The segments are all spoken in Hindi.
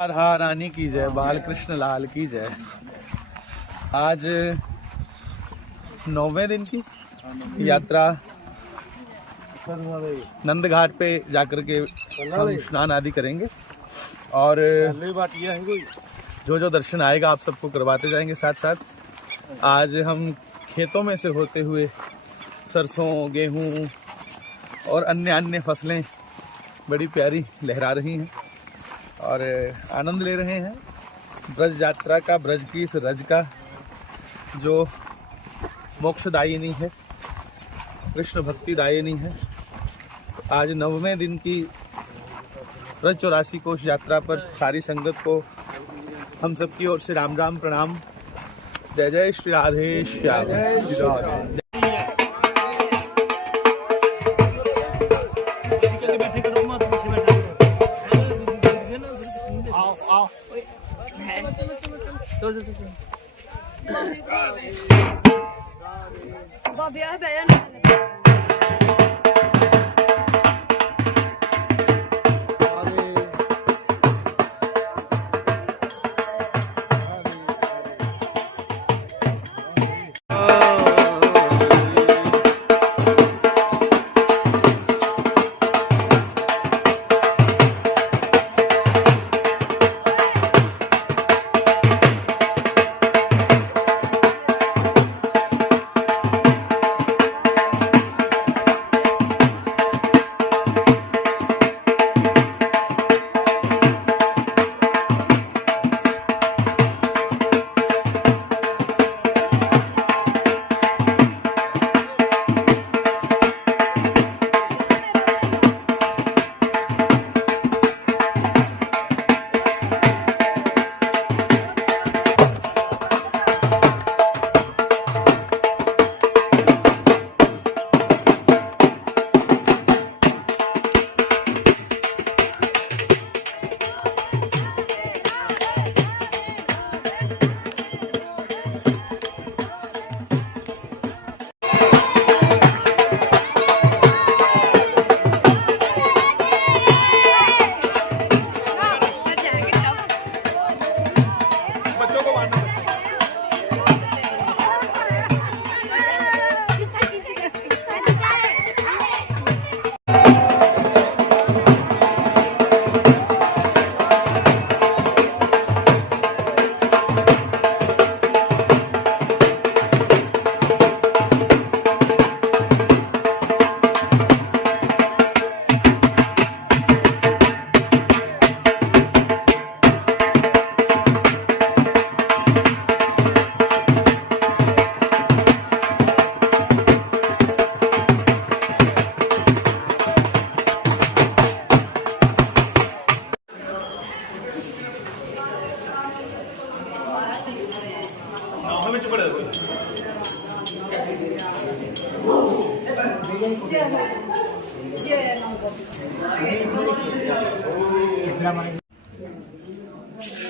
राधा रानी की जय, बाल कृष्ण लाल की जय। आज 9वें दिन की यात्रा नंद घाट पे जाकर के हम स्नान आदि करेंगे और जो जो दर्शन आएगा आप सबको करवाते जाएंगे। साथ साथ आज हम खेतों में से होते हुए सरसों, गेहूं और अन्य फसलें बड़ी प्यारी लहरा रही हैं और आनंद ले रहे हैं ब्रज यात्रा का, ब्रज की इस रज का जो मोक्षदायिनी है, कृष्ण भक्ति दायिनी है। आज 9वें दिन की ब्रज 84 कोष यात्रा पर सारी संगत को हम सबकी ओर से राम राम प्रणाम। जय जय श्री राधे श्याम।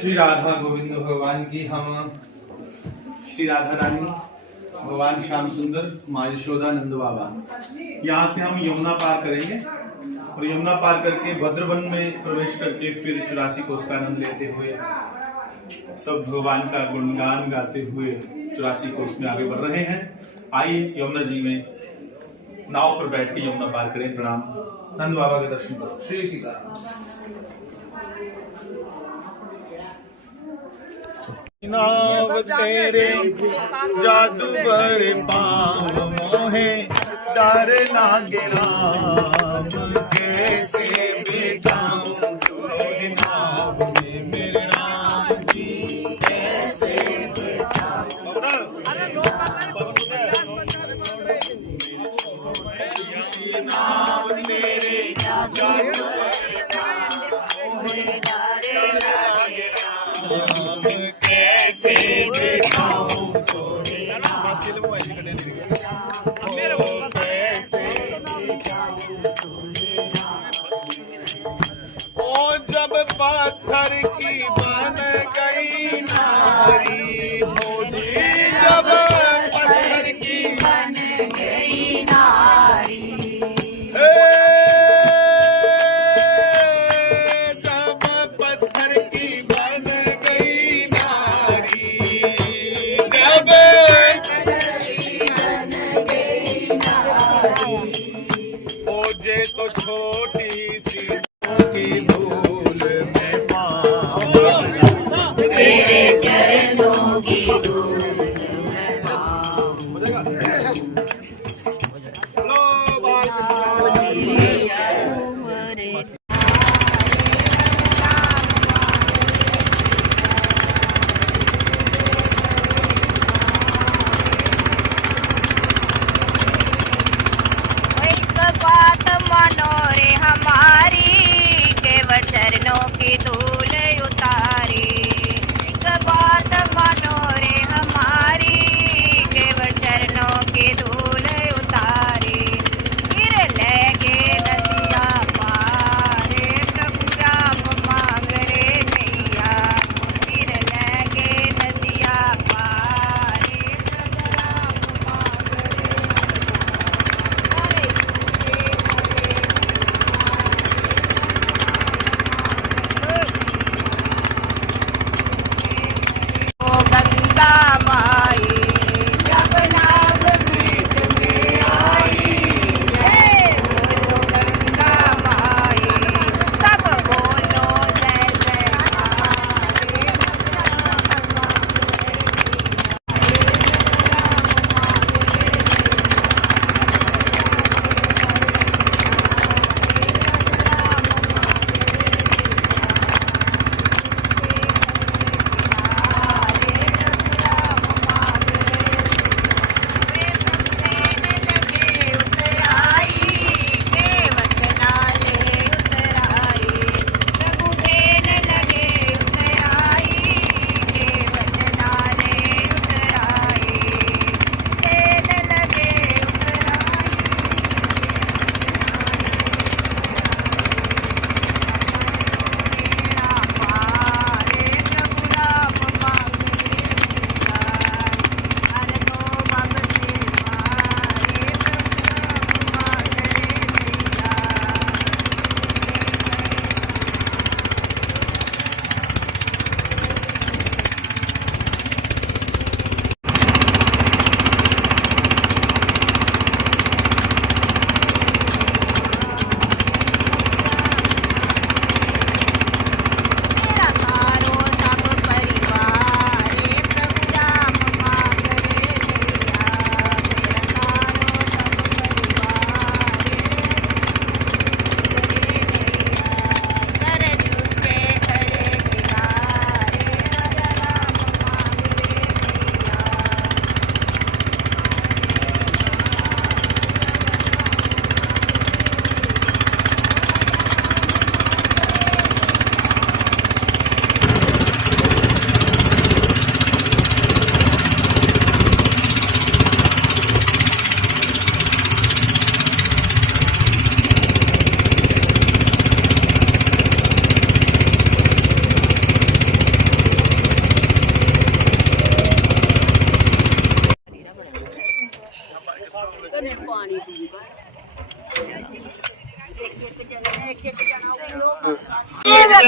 श्री राधा गोविंद भगवान की, हम श्री राधा रानी, भगवान श्याम सुंदर, माँ यशोदा, नंद बाबा। यहाँ से हम यमुना पार करेंगे और यमुना पार करके भद्रवन में प्रवेश करके फिर 84 कोष का आनंद लेते हुए सब भगवान का गुणगान गाते हुए 84 कोष में आगे बढ़ रहे हैं। आइए यमुना जी में नाव पर बैठ के यमुना पार करें। प्रणाम। नंद बाबा के दर्शन करो। श्री सीताराम। नाव तेरे जादूगर पाँव मोहे, डर लागे राम कैसे बिठाऊं तुझे नाव में, मेरे राम जी कैसे बिठाऊं। नाव तेरे जादूगर पाँव मोहे, डर लागे राम कैसे बिठाऊं तुझे नाव, कैसे बिठाऊं तुझे नाव। ओ जब पत्थर की बन गई नारी, हो जी जब पत्थर की बन गई नारी, जब पत्थर की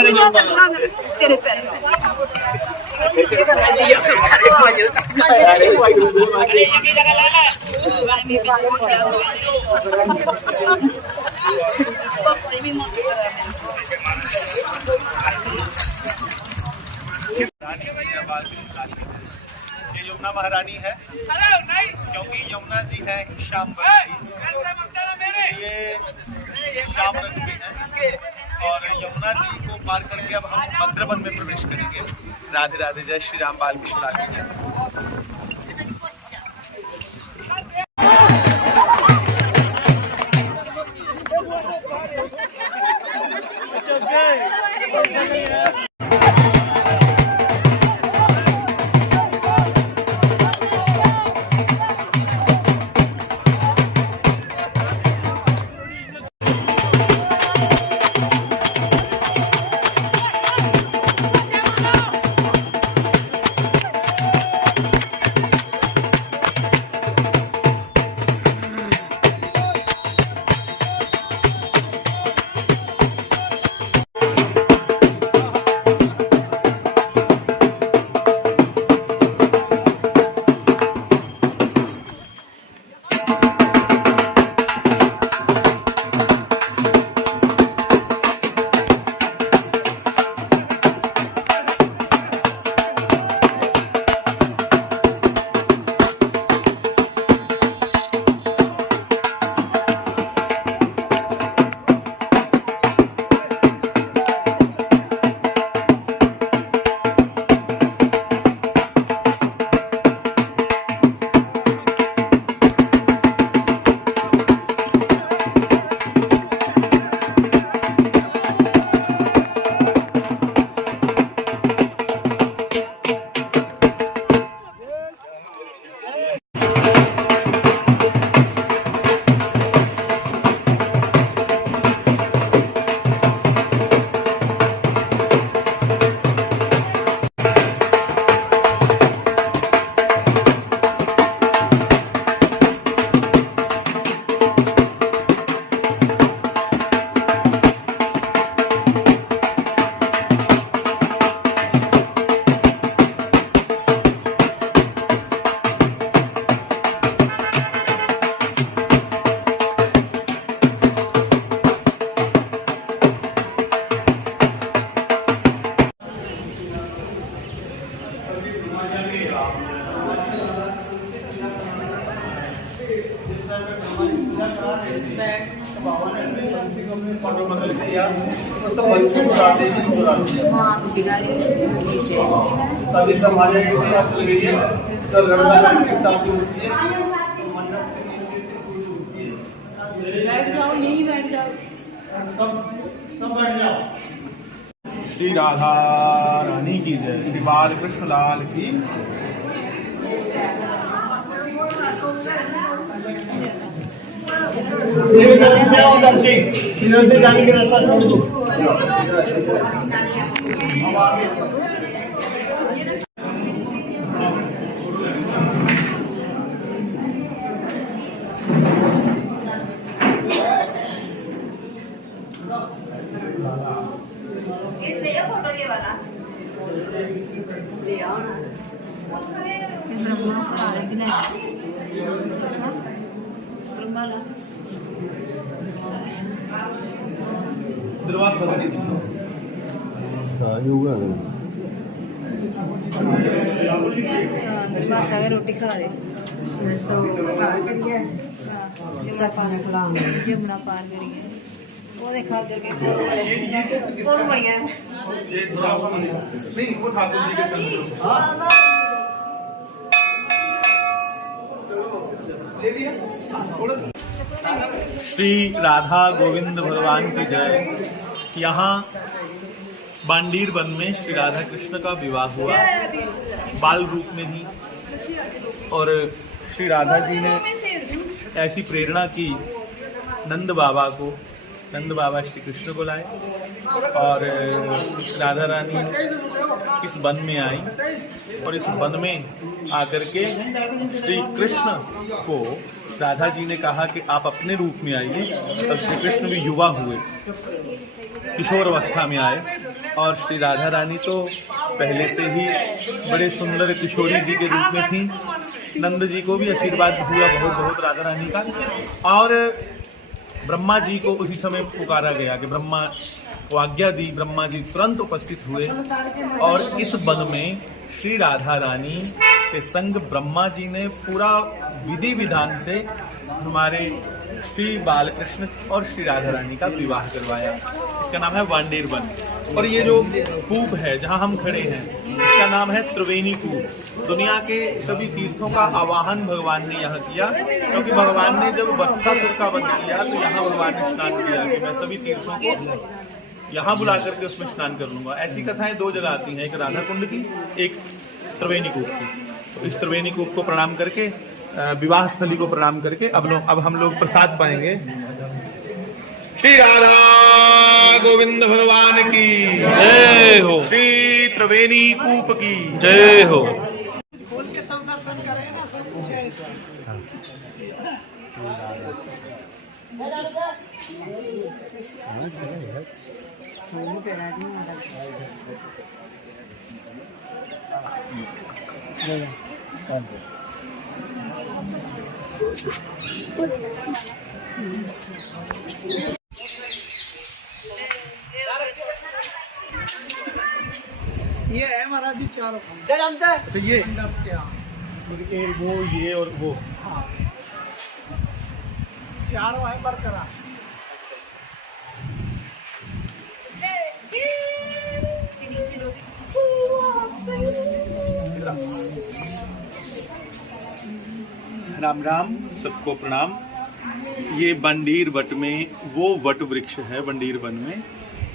तेरे पैर ये यमुना महारानी है, क्योंकि यमुना जी है श्याम वर्ष की, इसलिए श्याम रंग की है। और यमुना जी को पार करके अब हम भद्रवन में प्रवेश करेंगे। राधे राधे, जय श्री राम, बाल कृष्ण लाल। श्री राधा रानी की जय, श्री बाल कृष्ण लाल की। जाने के रास्ता छोड़ दो। फोटो ये वाला ले आओ ना। बस अगर रोटी खा दे तो यमुना पार करिए वो देखा करके कौन बढ़ गया नहीं, वो ठाकुर जी के संग। श्री राधा गोविंद भगवान की जय। यहाँ बांडीर वन में श्री राधा कृष्ण का विवाह हुआ, बाल रूप में ही। और श्री राधा जी ने ऐसी प्रेरणा की नंद बाबा को, नंद बाबा श्री कृष्ण को लाए और राधा रानी इस वन में आई और इस वन में आकर के श्री कृष्ण को राधा जी ने कहा कि आप अपने रूप में आइए। तब श्री कृष्ण भी युवा हुए, किशोर अवस्था में आए और श्री राधा रानी तो पहले से ही बड़े सुंदर किशोरी जी के रूप में थी। नंद जी को भी आशीर्वाद हुआ बहुत बहुत राधा रानी का, और ब्रह्मा जी को उसी समय पुकारा गया कि ब्रह्मा को आज्ञा दी। ब्रह्मा जी तुरंत उपस्थित हुए और इस वन में श्री राधा रानी के संग ब्रह्मा जी ने पूरा विधि विधान से हमारे श्री बालकृष्ण और श्री राधा रानी का विवाह करवाया। इसका नाम है वांडेर वन। और ये जो कूप है जहाँ हम खड़े हैं, इसका नाम है त्रिवेणी कूप। दुनिया के सभी तीर्थों का आवाहन भगवान ने यहाँ किया, क्योंकि भगवान ने जब वत्सासुर का वध किया तो यहाँ भगवान ने स्नान किया कि मैं सभी तीर्थों को यहाँ बुला करके उसमें स्नान कर लूंगा। ऐसी कथाएं दो जगह आती हैं, एक राधा कुंड की, एक त्रिवेणी कूप की। तो इस त्रिवेणी कूप को प्रणाम करके, विवाह स्थली को प्रणाम करके अब हम लोग प्रसाद पाएंगे। श्री राधा गोविंद भगवान की जय हो, श्री त्रिवेणी कूप की जय हो। ये है महाराज जी चारों तो ये वो ये और वो चारों है बरकरार। राम राम, सबको प्रणाम। ये बंडीर वट में वो वट वृक्ष है बंडीर वन में,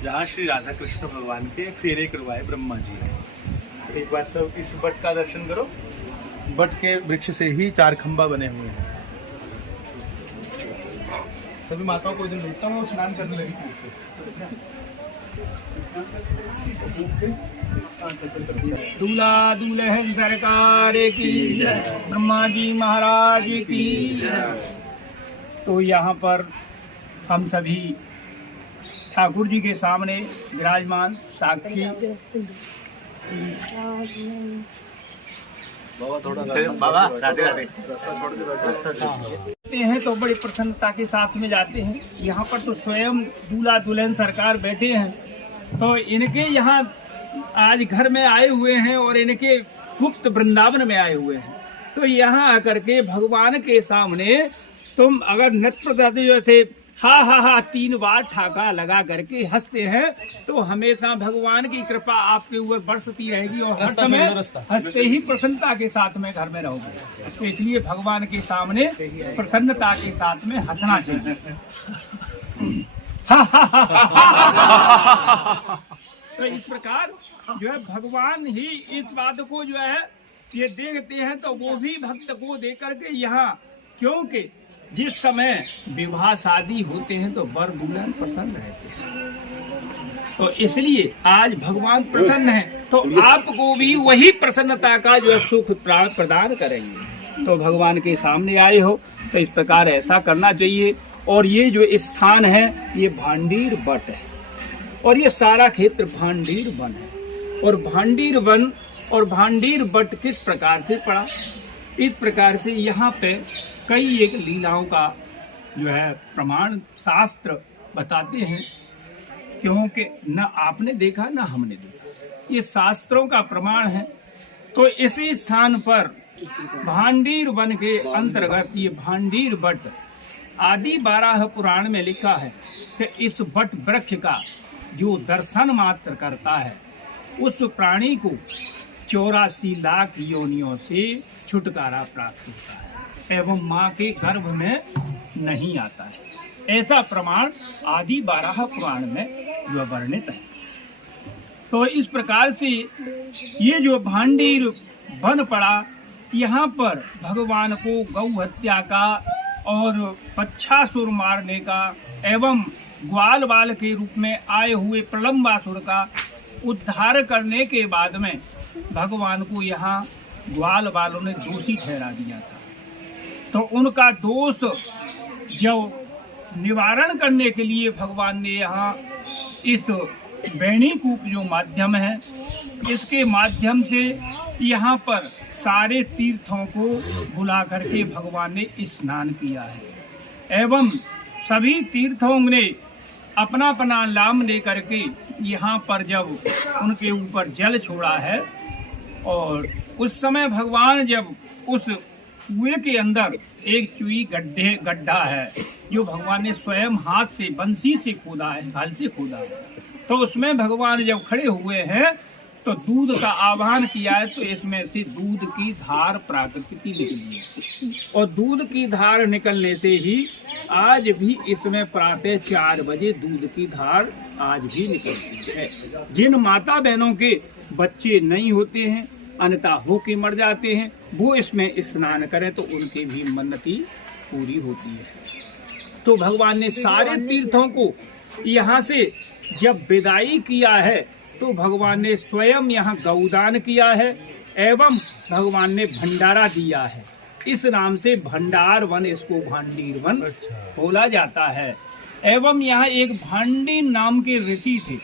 जहाँ श्री राधा कृष्ण भगवान के फेरे करवाए ब्रह्मा जी ने। एक बार सब इस वट का दर्शन करो। वट के वृक्ष से ही 4 खंबा बने हुए हैं। सभी माताओं को दिन मिलता हूँ, स्नान करने लगी। दूल्हा दुल्हन सरकार की, ब्रह्मा जी महाराज की। तो यहाँ पर हम सभी ठाकुर जी के सामने विराजमान साक्षी बाबा राधे राधे हैं तो बड़ी प्रसन्नता के साथ में जाते हैं। यहाँ पर तो स्वयं दूल्हा दुल्हन सरकार बैठे हैं, तो इनके यहाँ आज घर में आए हुए हैं और इनके गुप्त वृंदावन में आए हुए हैं। तो यहाँ आकर के भगवान के सामने तुम अगर नृत्य प्रदर्शन जैसे हा हा हा 3 बार ठाका लगा करके हंसते हैं, तो हमेशा भगवान की कृपा आपके ऊपर बरसती रहेगी और हर समय हंसते ही प्रसन्नता के साथ में घर में रहोगे। तो इसलिए भगवान के सामने प्रसन्नता के साथ में हंसना चाहिए। तो इस प्रकार जो है भगवान ही इस बात को जो है ये देखते हैं, तो वो भी भक्त को दे करके यहाँ, क्योंकि जिस समय विवाह शादी होते हैं तो वर दुल्हन प्रसन्न रहते हैं। तो इसलिए आज भगवान प्रसन्न है, तो आपको भी वही प्रसन्नता का जो है सुख प्रदान करेंगे। तो भगवान के सामने आए हो तो इस प्रकार ऐसा करना चाहिए। और ये जो स्थान है ये भांडीर वट है, और ये सारा क्षेत्र भांडीर वन है। और भांडीर वन और भांडीर वट किस प्रकार से पड़ा, इस प्रकार से यहाँ पे कई एक लीलाओं का जो है प्रमाण शास्त्र बताते हैं, क्योंकि न आपने देखा न हमने देखा, ये शास्त्रों का प्रमाण है। तो इसी स्थान पर भांडीर वन के अंतर्गत ये भांडीर वट आदि 12 पुराण में लिखा है कि इस वट वृक्ष का जो दर्शन मात्र करता है उस प्राणी को 84 लाख योनियों से छुटकारा प्राप्त होता है एवं माँ के गर्भ में नहीं आता है। ऐसा प्रमाण आदि 12 पुराण में जो वर्णित है। तो इस प्रकार से ये जो भांडीर वन पड़ा, यहाँ पर भगवान को गौ हत्या का और पच्छासुर मारने का एवं ग्वाल बाल के रूप में आए हुए प्रलंबासुर का उद्धार करने के बाद में भगवान को यहाँ ग्वाल बालों ने दोषी ठहरा दिया था। तो उनका दोष जो निवारण करने के लिए भगवान ने यहाँ इस बैणी कूप जो माध्यम है, इसके माध्यम से यहाँ पर सारे तीर्थों को बुला करके भगवान ने स्नान किया है एवं सभी तीर्थों ने अपना अपना नाम लेकर के यहाँ पर जब उनके ऊपर जल छोड़ा है और उस समय भगवान जब उस कुएं के अंदर एक चुई गड्ढा है जो भगवान ने स्वयं हाथ से बंसी से खोदा है, हल से खोदा है, तो उसमें भगवान जब खड़े हुए हैं तो दूध का आह्वान किया है, तो इसमें से दूध की धार प्राकृतिक की निकली है और दूध की धार निकलने से ही आज भी इसमें प्रातः 4 बजे दूध की धार आज भी निकलती है। जिन माता बहनों के बच्चे नहीं होते हैं, अन्यथा होके मर जाते हैं, वो इसमें स्नान करें तो उनकी भी मन्नती पूरी होती है। तो भगवान ने सारे तीर्थों को यहाँ से जब विदाई किया है तो भगवान ने स्वयं यहाँ गौदान किया है एवं भगवान ने भंडारा दिया है। इस नाम से भंडार वन, इसको भांडीर वन बोला जाता है। एवं यहाँ एक भांडी नाम के ऋषि थे,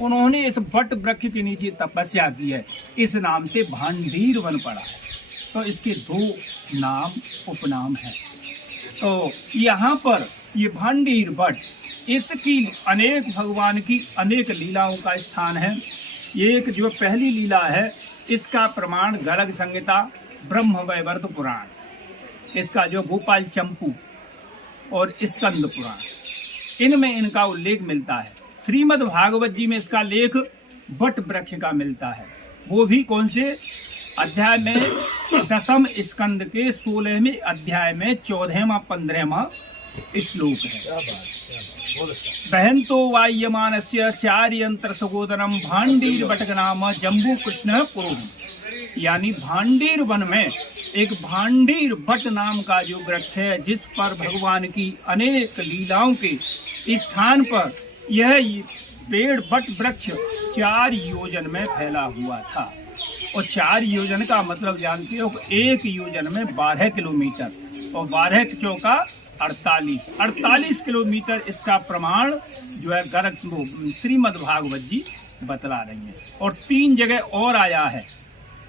उन्होंने इस वट वृक्ष के नीचे तपस्या की है, इस नाम से भांडीर वन पड़ा है। तो इसके 2 नाम उपनाम है। तो यहाँ पर ये भांडीर वट, इसकी अनेक भगवान की अनेक लीलाओं का स्थान है। एक जो पहली लीला है इसका प्रमाण गर्ग संहिता, ब्रह्म वैवर्त पुराण, इसका जो गोपाल चंपू और स्कंद पुराण, इनमें इनका उल्लेख मिलता है। श्रीमद् भागवत जी में इसका लेख वट वृक्ष का मिलता है, वो भी कौन से अध्याय में, 10वें स्कंद के 16वें अध्याय में 14वां 15वां श्लोक है। बहन तो वायमानस्य चार्यंत्र सगोदरम भांडीर वटक नाम जम्बू कृष्ण पुरोहिम, यानी भांडीर वन में एक भांडीर वट नाम का जो वृक्ष है, जिस पर भगवान की अनेक लीलाओं के स्थान पर यह पेड़ वट वृक्ष 4 योजन में फैला हुआ था। और 4 योजन का मतलब जानते हो, 1 योजन में 12 किलोमीटर और 12 चौका 48 किलोमीटर। इसका प्रमाण जो है गर्ग श्रीमद् भागवत जी बतला रही है। और 3 जगह और आया है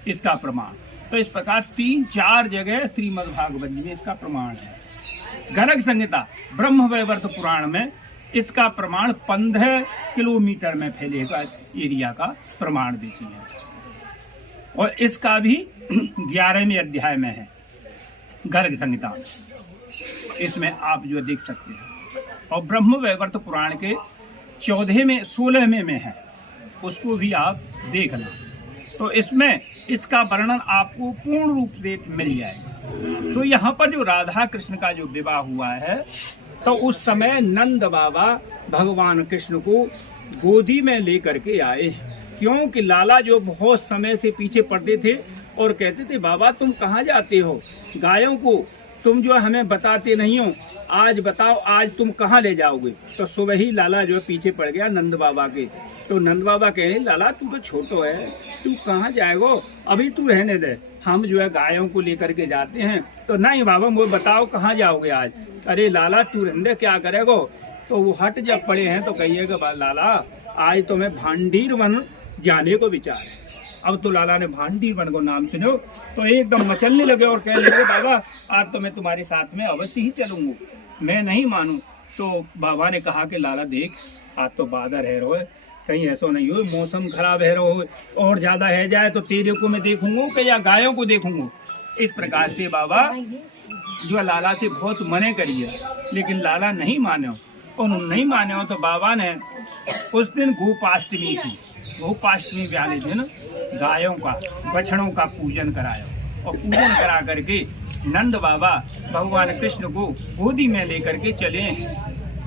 इसका प्रमाण। तो इस प्रकार 3-4 जगह श्रीमद् भागवत जी में इसका प्रमाण है। गर्ग संहिता ब्रह्म वैवर्त पुराण में इसका प्रमाण 15 किलोमीटर में फैलेगा एरिया का प्रमाण देती है। और इसका भी 11वें अध्याय में है गर्ग संहिता, इसमें आप जो देख सकते हैं। और ब्रह्म वैवर्त पुराण के 16वें में है, उसको भी आप देखना। तो इसमें इसका वर्णन आपको पूर्ण रूप से मिल जाएगा। तो यहाँ पर जो राधा कृष्ण का जो विवाह हुआ है, तो उस समय नंद बाबा भगवान कृष्ण को गोदी में लेकर के आए, क्योंकि लाला जो बहुत समय से पीछे पड़ते थे और कहते थे बाबा तुम कहाँ जाते हो, गायों को तुम जो हमें बताते नहीं हो, आज बताओ आज तुम कहाँ ले जाओगे। तो सुबह ही लाला जो पीछे पड़ गया नंद बाबा के। तो नंद बाबा कहे लाला तू तो छोटो है, तू कहाँ जाएगो, अभी तू रहने दे, हम जो है गायों को लेकर के जाते हैं। तो नहीं बाबा वो बताओ कहाँ जाओगे आज। अरे लाला तू रहने दे, क्या करेगो। तो वो हट जब पड़े हैं तो कहिएगा लाला आज तो मैं भांडीर वन जाने को विचार है। अब तो लाला ने भांडीर वन को नाम सुनो तो एकदम मचलने लगे और कहने लगे बाबा आज तो मैं तुम्हारे साथ में अवश्य ही चलूंगा, मैं नहीं मानूं। तो बाबा ने कहा कि लाला देख आज तो बादल है रो, कहीं ऐसा नहीं हो मौसम खराब है रो, और ज्यादा है जाए तो तेरे को मैं देखूंगा कि या गायों को देखूंगा। इस प्रकार से बाबा जो लाला से बहुत मने करिए, लेकिन लाला नहीं माने। और नहीं माने हो तो बाबा ने उस दिन गोपाष्टमी थी, गोपाष्टमी वाले दिन गायों का बछड़ों का पूजन कराया। और पूजन करा करके नंद बाबा भगवान कृष्ण को गोदी में लेकर के चले।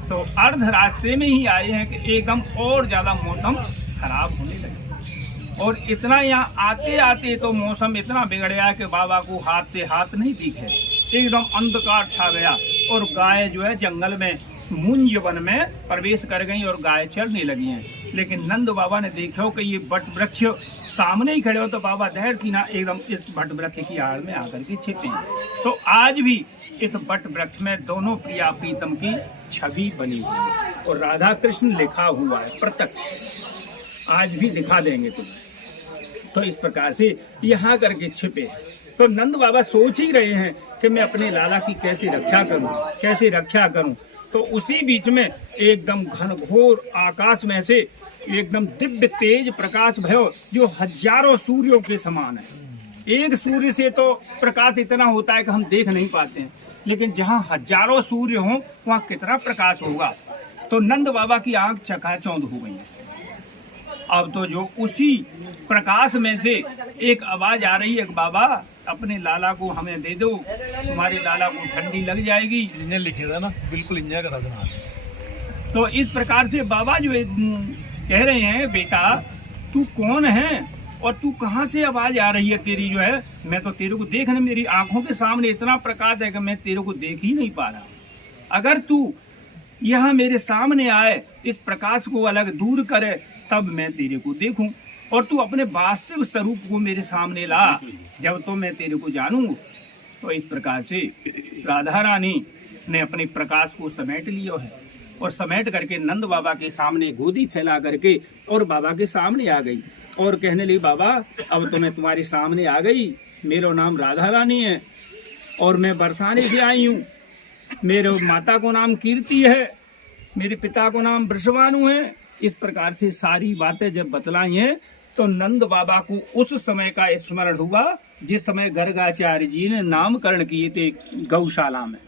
तो अर्ध रास्ते में ही आए हैं कि एकदम और ज्यादा मौसम खराब होने लगे। और इतना यहाँ आते आते तो मौसम इतना बिगड़ गया कि बाबा को हाथ से हाथ नहीं दिखे, एकदम अंधकार छा गया। और गाय जो है जंगल में मुंज वन में प्रवेश कर गई और गाय चरने लगी हैं। लेकिन नंद बाबा ने देखो कि ये वट वृक्ष सामने ही खड़े हो, तो बाबा धैर्य थी ना एकदम इस वट वृक्ष की आड़ में आकर के छिपे। तो आज भी इस वट वृक्ष में दोनों प्रिया प्रीतम की छवि बनी हुई है और राधा कृष्ण लिखा हुआ है प्रत्यक्ष। आज भी दिखा देंगे तुम्हें। तो इस प्रकार से यहाँ करके छिपे। तो नंद बाबा सोच ही रहे हैं कि मैं अपने लाला की कैसे रक्षा करूं। तो उसी बीच में एकदम घनघोर आकाश में से एकदम दिव्य तेज प्रकाश भयो, जो हजारों सूर्यों के समान है। एक सूर्य से तो प्रकाश इतना होता है कि हम देख नहीं पाते हैं, लेकिन जहाँ हजारों सूर्य हों वहाँ कितना प्रकाश होगा। तो नंद बाबा की आंख चकाचौंध हो गई है। अब तो जो उसी प्रकाश में से एक आवाज आ रही है, बाबा अपने लाला को हमें दे दो, तुम्हारे लाला को ठंडी लग जाएगी। इन्हें लिखे था ना, बिल्कुल इंजॉय करा था। तो इस प्रकार से बाबा जो कह रहे हैं, बेटा तू कौन है और तू कहाँ से आवाज आ रही है तेरी, जो है मैं तो तेरे को देख नहीं, मेरी आंखों के सामने इतना प्रकाश है कि मैं तेरे को देख ही नहीं पा रहा। अगर तू यहाँ मेरे सामने आए, इस प्रकाश को अलग दूर करे, तब मैं तेरे को देखूं, और तू अपने वास्तविक स्वरूप को मेरे सामने ला, जब तो मैं तेरे को जानूं। तो इस प्रकार से राधा रानी ने अपने प्रकाश को समेट लिया है, और समेट करके नंद बाबा के सामने गोदी फैला करके और बाबा के सामने आ गई और कहने लगी, बाबा अब तो मैं तुम्हारे सामने आ गई, मेरा नाम राधा रानी है और मैं बरसाने से आई हूँ। मेरे माता को नाम कीर्ति है, मेरे पिता को नाम वृषभानु है। इस प्रकार से सारी बातें जब बतलाई हैं, तो नंद बाबा को उस समय का स्मरण हुआ जिस समय गर्गाचार्य जी ने नामकरण किए थे गौशाला में।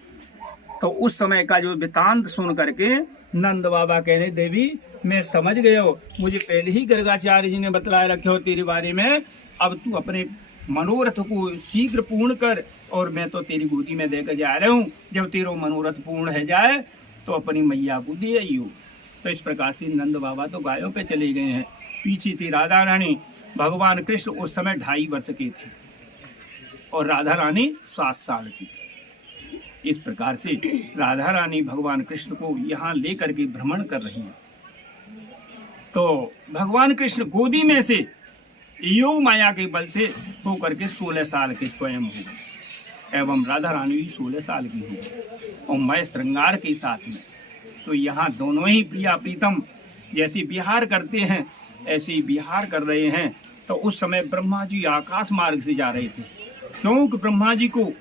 तो उस समय का जो वृतांत सुन करके नंद बाबा कहने, देवी मैं समझ गया हो, मुझे पहले ही गर्गाचार्य जी ने बतलाया रखे हो तेरे बारे में, अब तू अपने मनोरथ को शीघ्र पूर्ण कर, और मैं तो तेरी गोदी में देकर जा रहा हूँ। जब तेरा मनोरथ पूर्ण है जाए तो अपनी मैया को दे आई हो। तो इस प्रकार से नंद बाबा तो गायों पे चले गए हैं। पीछे थी राधा रानी, भगवान कृष्ण उस समय 2.5 वर्ष के थे और राधा रानी 7 साल की। इस प्रकार से राधा रानी भगवान कृष्ण को यहाँ लेकर के भ्रमण कर रही हैं। तो भगवान कृष्ण गोदी में से योग माया के बल से होकर के 16 साल के स्वयं हो गए, एवं राधा रानी भी 16 साल की हो, और मैं श्रृंगार के साथ में। तो यहाँ दोनों ही प्रिया प्रीतम जैसे विहार करते हैं ऐसे ही विहार कर रहे हैं। तो उस समय ब्रह्मा जी आकाश मार्ग से जा रहे थे, क्योंकि ब्रह्मा जी को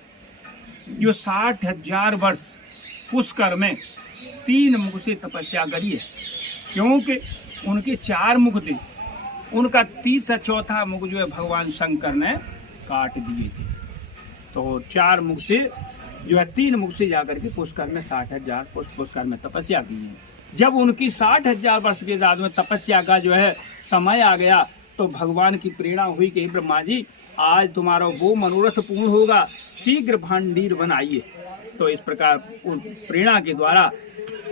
जो 60,000 वर्ष पुष्कर में 3 मुख से तपस्या करी है, क्योंकि उनके 4 मुख थे, उनका 3रा 4था मुख जो है भगवान शंकर ने काट दिए थे। तो 4 मुख से जो है 3 मुख से जाकर के पुष्कर में 60,000 पुष्कर में तपस्या की है। जब उनकी 60,000 वर्ष के बाद में तपस्या का जो है समय आ गया, तो भगवान की प्रेरणा हुई कि ब्रह्मा जी आज तुम्हारा वो मनोरथ पूर्ण होगा, शीघ्र भांडीर बनाइए। तो इस प्रकार प्रेरणा के द्वारा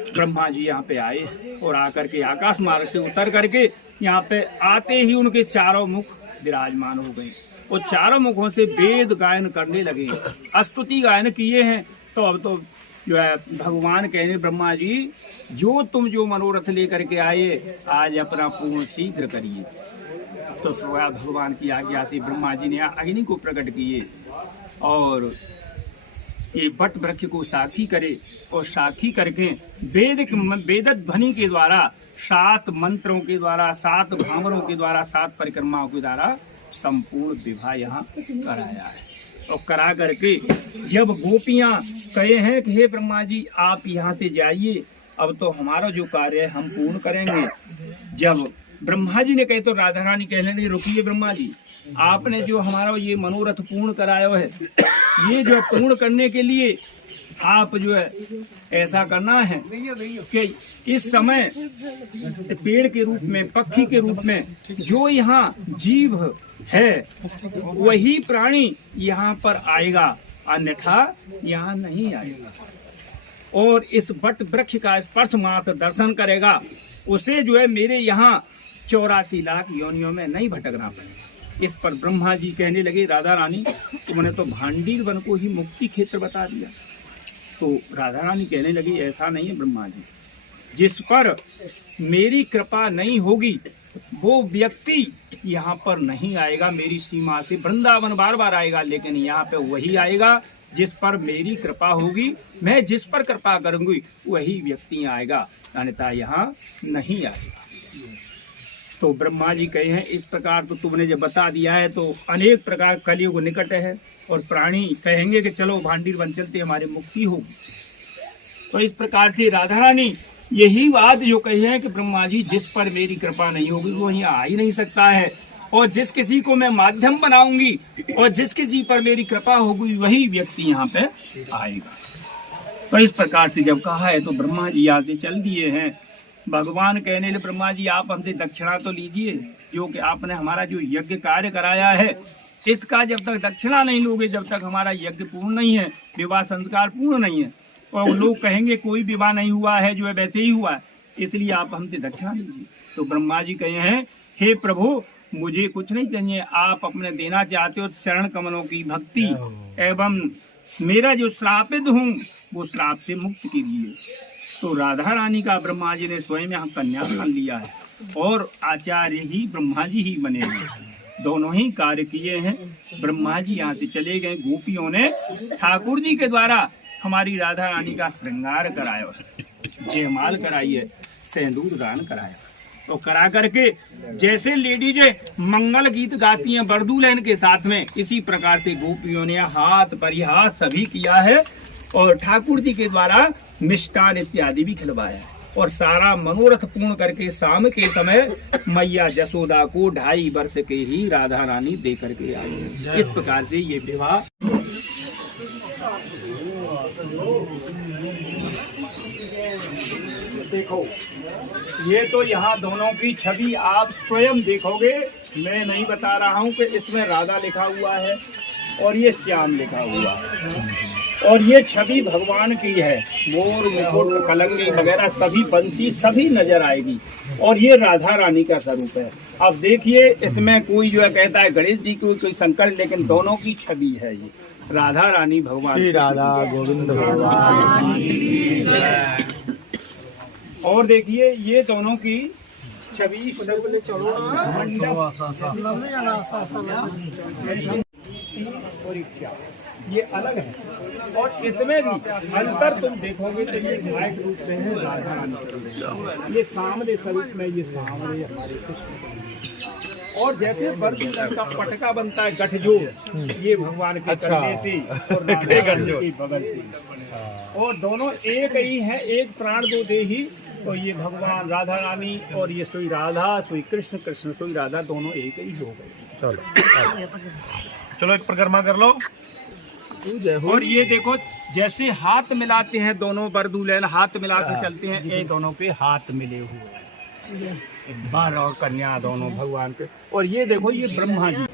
ब्रह्मा जी यहाँ पे आए और आकर के आकाश मार्ग से उतर करके यहाँ पे आते ही उनके 4 मुख विराजमान हो गए और 4 मुखों से वेद गायन करने लगे, स्तुति गायन किए हैं। तो अब तो जो है भगवान कहने, ब्रह्मा जी जो तुम जो मनोरथ लेकर के आए आज अपना पूर्ण शीघ्र करिए। तो भगवान की आज्ञा से ब्रह्मा जी ने अग्नि को प्रकट किए और ये वट वृक्ष को साथी करे, और साथी करके वेद ध्वनि के द्वारा 7 मंत्रों के द्वारा 7 भामरों के द्वारा 7 परिक्रमाओं के द्वारा संपूर्ण विवाह यहाँ कराया है। और करा करके जब गोपियां कहे हैं कि हे ब्रह्मा जी आप यहाँ से जाइए, अब तो हमारा जो कार्य है हम पूर्ण करेंगे। जब ब्रह्मा जी ने कहे तो राधा रानी कहने लगी, रुकिए ब्रह्मा जी, आपने जो हमारा ये मनोरथ पूर्ण कराया है, ये जो पूर्ण करने के लिए आप जो है ऐसा करना है कि इस समय पेड़ के रूप में, पक्षी के रूप में जो यहाँ जीव है वही प्राणी यहाँ पर आएगा, अन्यथा यहाँ नहीं आएगा। और इस वट वृक्ष का स्पर्श मात्र दर्शन करेगा, उसे जो है मेरे यहाँ 84 लाख योनियों में नहीं भटकना पड़ेगा। इस पर ब्रह्मा जी कहने लगे, राधा रानी तुमने तो भांडीर वन को ही मुक्ति क्षेत्र बता दिया। तो राधा रानी कहने लगी, ऐसा नहीं है ब्रह्मा जी, जिस पर मेरी कृपा नहीं होगी वो व्यक्ति यहाँ पर नहीं आएगा, मेरी सीमा से वृंदावन बार बार आएगा, लेकिन यहाँ पे वही आएगा जिस पर मेरी कृपा होगी। मैं जिस पर कृपा करूंगी वही व्यक्ति आएगा, अन्यथा यहाँ नहीं आएगा। तो ब्रह्मा जी कहे हैं इस प्रकार तो तुमने जब बता दिया है तो अनेक प्रकार कलयुग निकट है और प्राणी कहेंगे कि चलो भांडीर बन चलते हमारी मुक्ति होगी। तो इस प्रकार से राधा रानी यही बात जो कही है कि ब्रह्मा जी जिस पर मेरी कृपा नहीं होगी वो यहाँ आ ही नहीं सकता है, और जिस किसी को मैं माध्यम बनाऊंगी और जिस किसी पर मेरी कृपा होगी वही व्यक्ति यहाँ पे आएगा। तो इस प्रकार से जब कहा है तो ब्रह्मा जी यहाँ से चल दिए हैं। भगवान कहने लगे ब्रह्मा जी आप हमसे दक्षिणा तो लीजिए, जो कि आपने हमारा जो यज्ञ कार्य कराया है इसका जब तक दक्षिणा नहीं लोगे, जब तक हमारा यज्ञ पूर्ण नहीं है, विवाह संस्कार पूर्ण नहीं है, और लोग कहेंगे कोई विवाह नहीं हुआ है, जो है वैसे ही हुआ है, इसलिए आप हमसे दक्षिणा लीजिए। तो ब्रह्मा जी कहे हैं हे प्रभु मुझे कुछ नहीं चाहिए, आप अपने देना चाहते हो शरण कमलों की भक्ति एवं मेरा जो श्रापित हूँ वो श्राप से मुक्त कीजिए। तो राधा रानी का ब्रह्मा जी ने स्वयं यहाँ कन्या मान लिया है और आचार्य ही ब्रह्मा जी ही बने हैं, दोनों ही कार्य किए हैं। ब्रह्मा जी यहाँ से चले गए, गोपियों ने ठाकुर जी के द्वारा हमारी राधा रानी का श्रृंगार कराया, जयमाल कराई है, सिंदूर दान कराया। तो करा करके जैसे लेडीज मंगल गीत गाती हैं बरदुल्हन के साथ में, इसी प्रकार से गोपियों ने हाथ परिहास सभी किया है और ठाकुर जी के द्वारा मिष्टान इत्यादि भी खिलवाया है। और सारा मनोरथ पूर्ण करके शाम के समय मैया जसोदा को 2.5 वर्ष के ही राधा रानी दे करके आई। इस प्रकार से ये विवाह देखो, ये तो यहाँ दोनों की छवि आप स्वयं देखोगे, मैं नहीं बता रहा हूँ कि इसमें राधा लिखा हुआ है और ये श्याम लिखा हुआ है, और ये छवि भगवान की है, मोर मुकुट कलंगी वगैरह सभी बंसी सभी नजर आएगी, और ये राधा रानी का स्वरूप है। अब देखिए इसमें कोई जो है कहता है गणेश जी की कोई शंकर, लेकिन दोनों की छवि है ये राधा रानी भगवान श्री राधा गोविंद भगवान। और देखिए ये दोनों की छवि उधर बोले चलो और इच्छा ये अलग है, और इसमें भी अंतर तुम देखोगे तो ये न्यायिक रूप से है राधा रानी, ये सामने स्वरूप में ये सामने हमारे कृष्ण, और जैसे बरदुल्हन का पटका बनता है गठजोड़, ये भगवान के करने से और राधा के बगल से, और दोनों एक ही है, एक प्राण दो दे ही। तो ये भगवान राधा रानी और ये सोई राधा सोई कृष्ण, कृष्ण सोई राधा, दोनों एक ही हो गए। चलो एक परिक्रमा कर लो। और ये देखो जैसे हाथ मिलाते हैं दोनों बरदुल्हन हाथ मिला के चलते हैं, ये दोनों के हाथ मिले हुए वर और कन्या दोनों भगवान के। और ये देखो ये ब्रह्मा जी,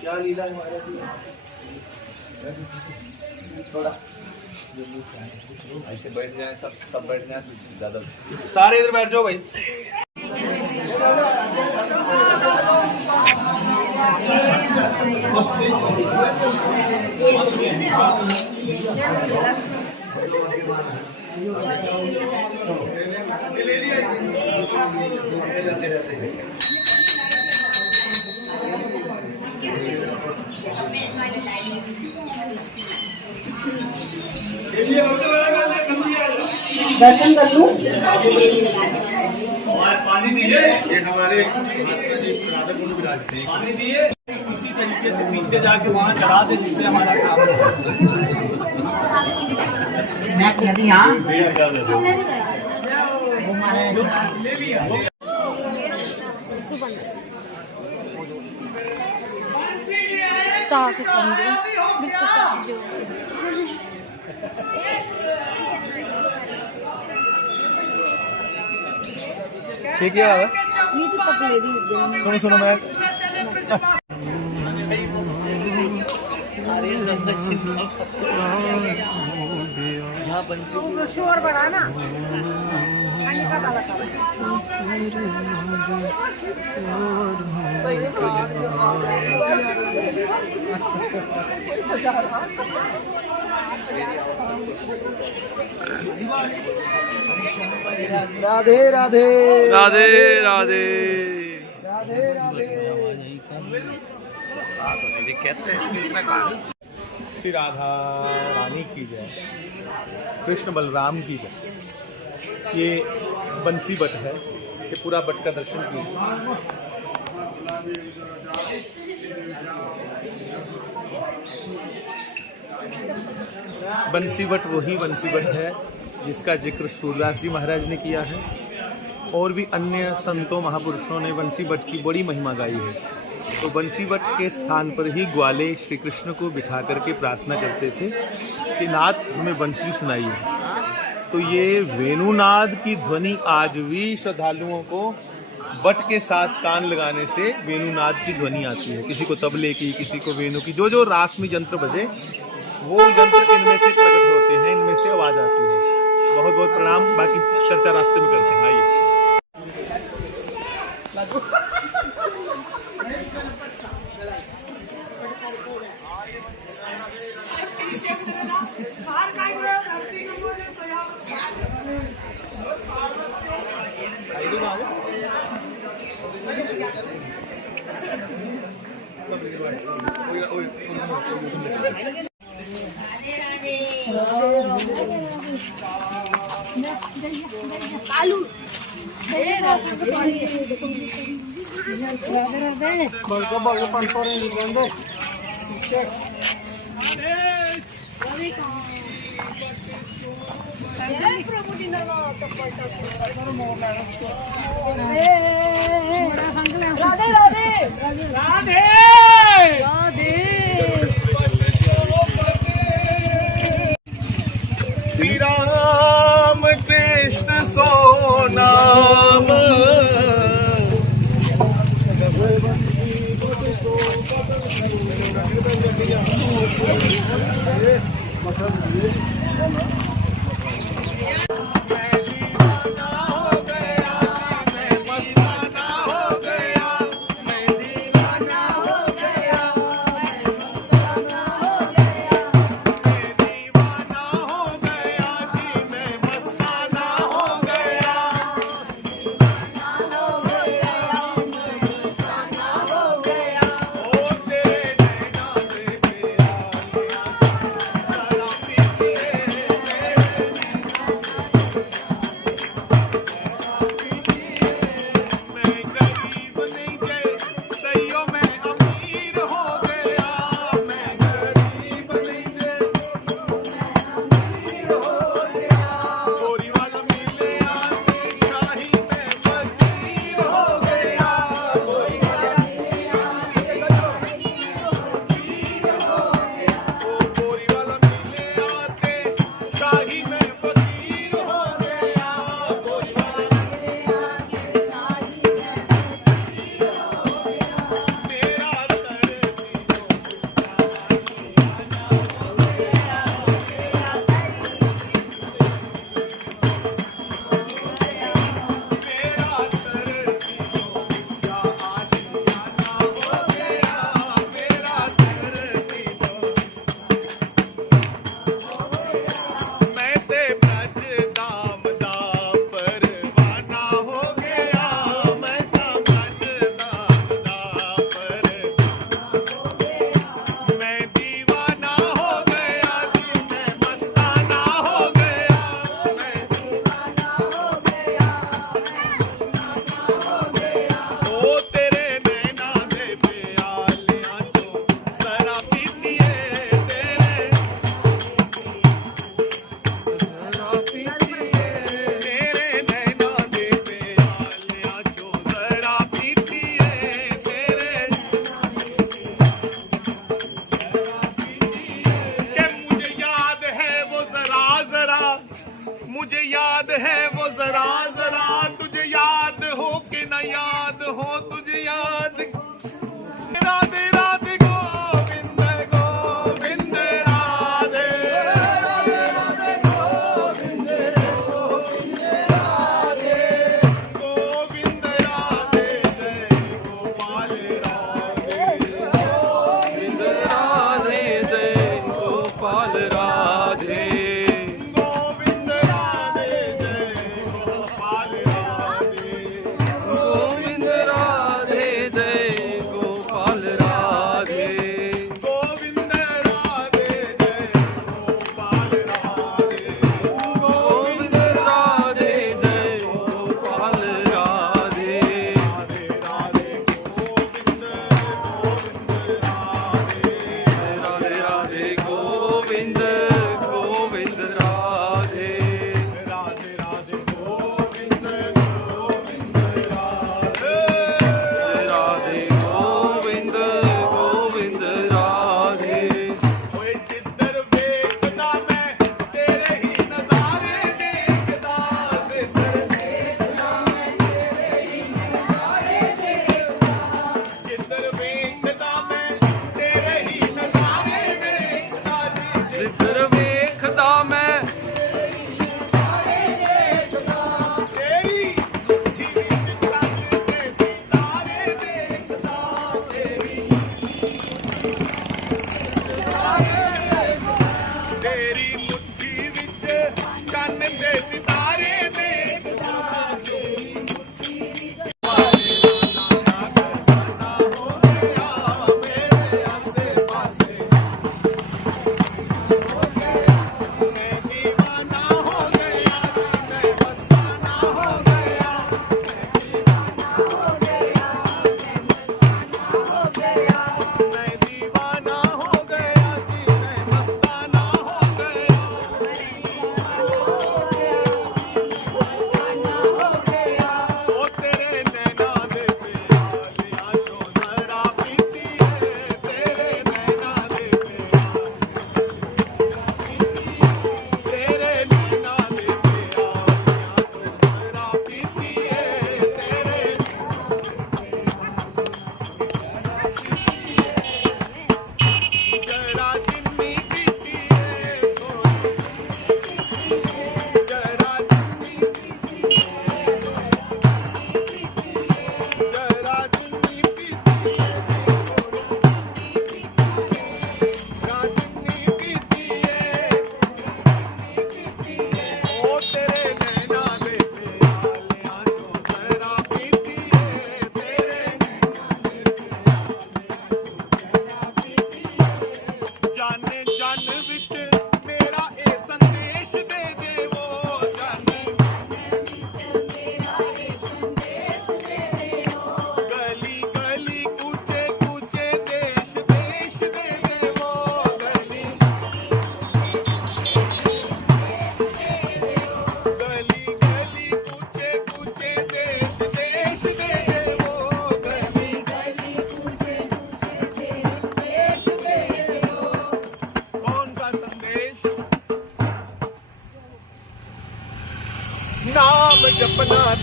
क्या लीला है महाराज जी? थोड़ा ऐसे बैठ जाए, सब बैठ जाए तो ज्यादा। सारे इधर बैठ जाओ भाई। दर्शन कर लूं। पानी दिए, ये हमारे राधा कुंड विराजते हैं। पानी दिए, इसी तरीके से पीछे जाके वहाँ चढ़ा दे, जिससे हमारा काम हो। नदी यहाँ ठीक है यार, सुनो सुनो मैं शोर बढ़ा ना। राधे राधे राधे राधे। राधे राधे। श्री राधा रानी की जय, कृष्ण बलराम की जय। ये बंसी बट है, ये पूरा बट का दर्शन कीजिए। बंसी बट वही बंसी बट है जिसका जिक्र सूरदास जी महाराज ने किया है, और भी अन्य संतों महापुरुषों ने बंसी बट की बड़ी महिमा गाई है। तो बंसी बट के स्थान पर ही ग्वाले श्री कृष्ण को बिठा करके प्रार्थना करते थे कि नाथ हमें बंसी सुनाइए। तो ये वेणुनाद की ध्वनि आज भी श्रद्धालुओं को बट के साथ कान लगाने से वेणुनाद की ध्वनि आती है। किसी को तबले की, किसी को वेणु की, जो जो रास में यंत्र बजे वो यंत्र इनमें से प्रकट होते हैं, इनमें से आवाज आती है। बहुत बहुत प्रणाम। बाकी चर्चा रास्ते में करते हैं। आइए। श्री राम कृष्ण सो नाम,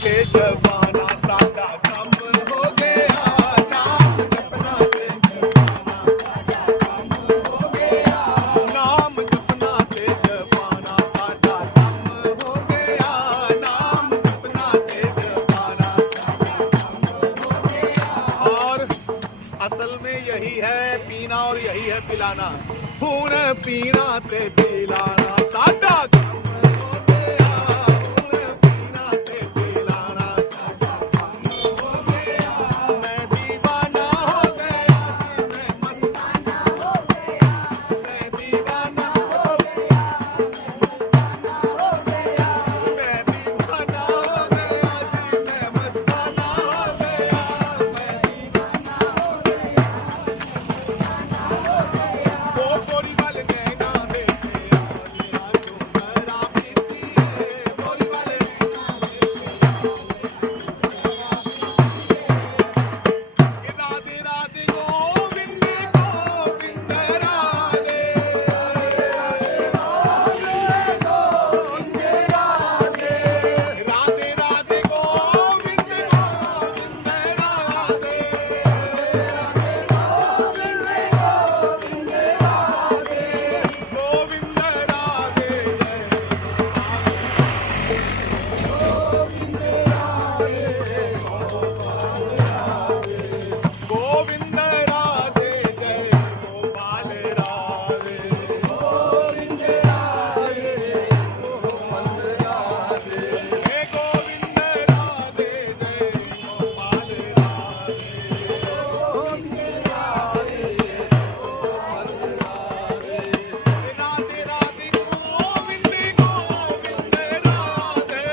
तेज पाना सादा कम हो गया, नाम जपना तेज पाना सादा कम हो गया, नाम जपना तेज पाना सादा कम हो गया, नाम जपना तेज पाना सादा कम हो गया। और असल में यही है पीना और यही है पिलाना, खून पीना ते पिलाना सादा कम हो गया, खून पीना ते पिलाना सादा कम हो गया। मैं दीवाना हो गया, मैं मस्ताना हो गया, मैं दीवाना हो गया, मैं मस्ताना हो गया, मैं दीवाना हो गया, मैं मस्ताना हो गया, मैं दीवाना हो गया, वो गोरी वाले नैना देखे आज जो जरा पीती है, गोरी वाले नैना देखे राधे राधे गोविंद गोविंद राधे, राधे राधे गोविंद गोविंद राधे, गोविंद राधे गोविंद राधे जय गोपाल राधे, गोविंद राधे गोपाल राधे, हे गोविंद राधे जय गोपाल राधे, गोविंद राधे गोपाल राधे, राधे राधे गोविंद गोविंद राधे,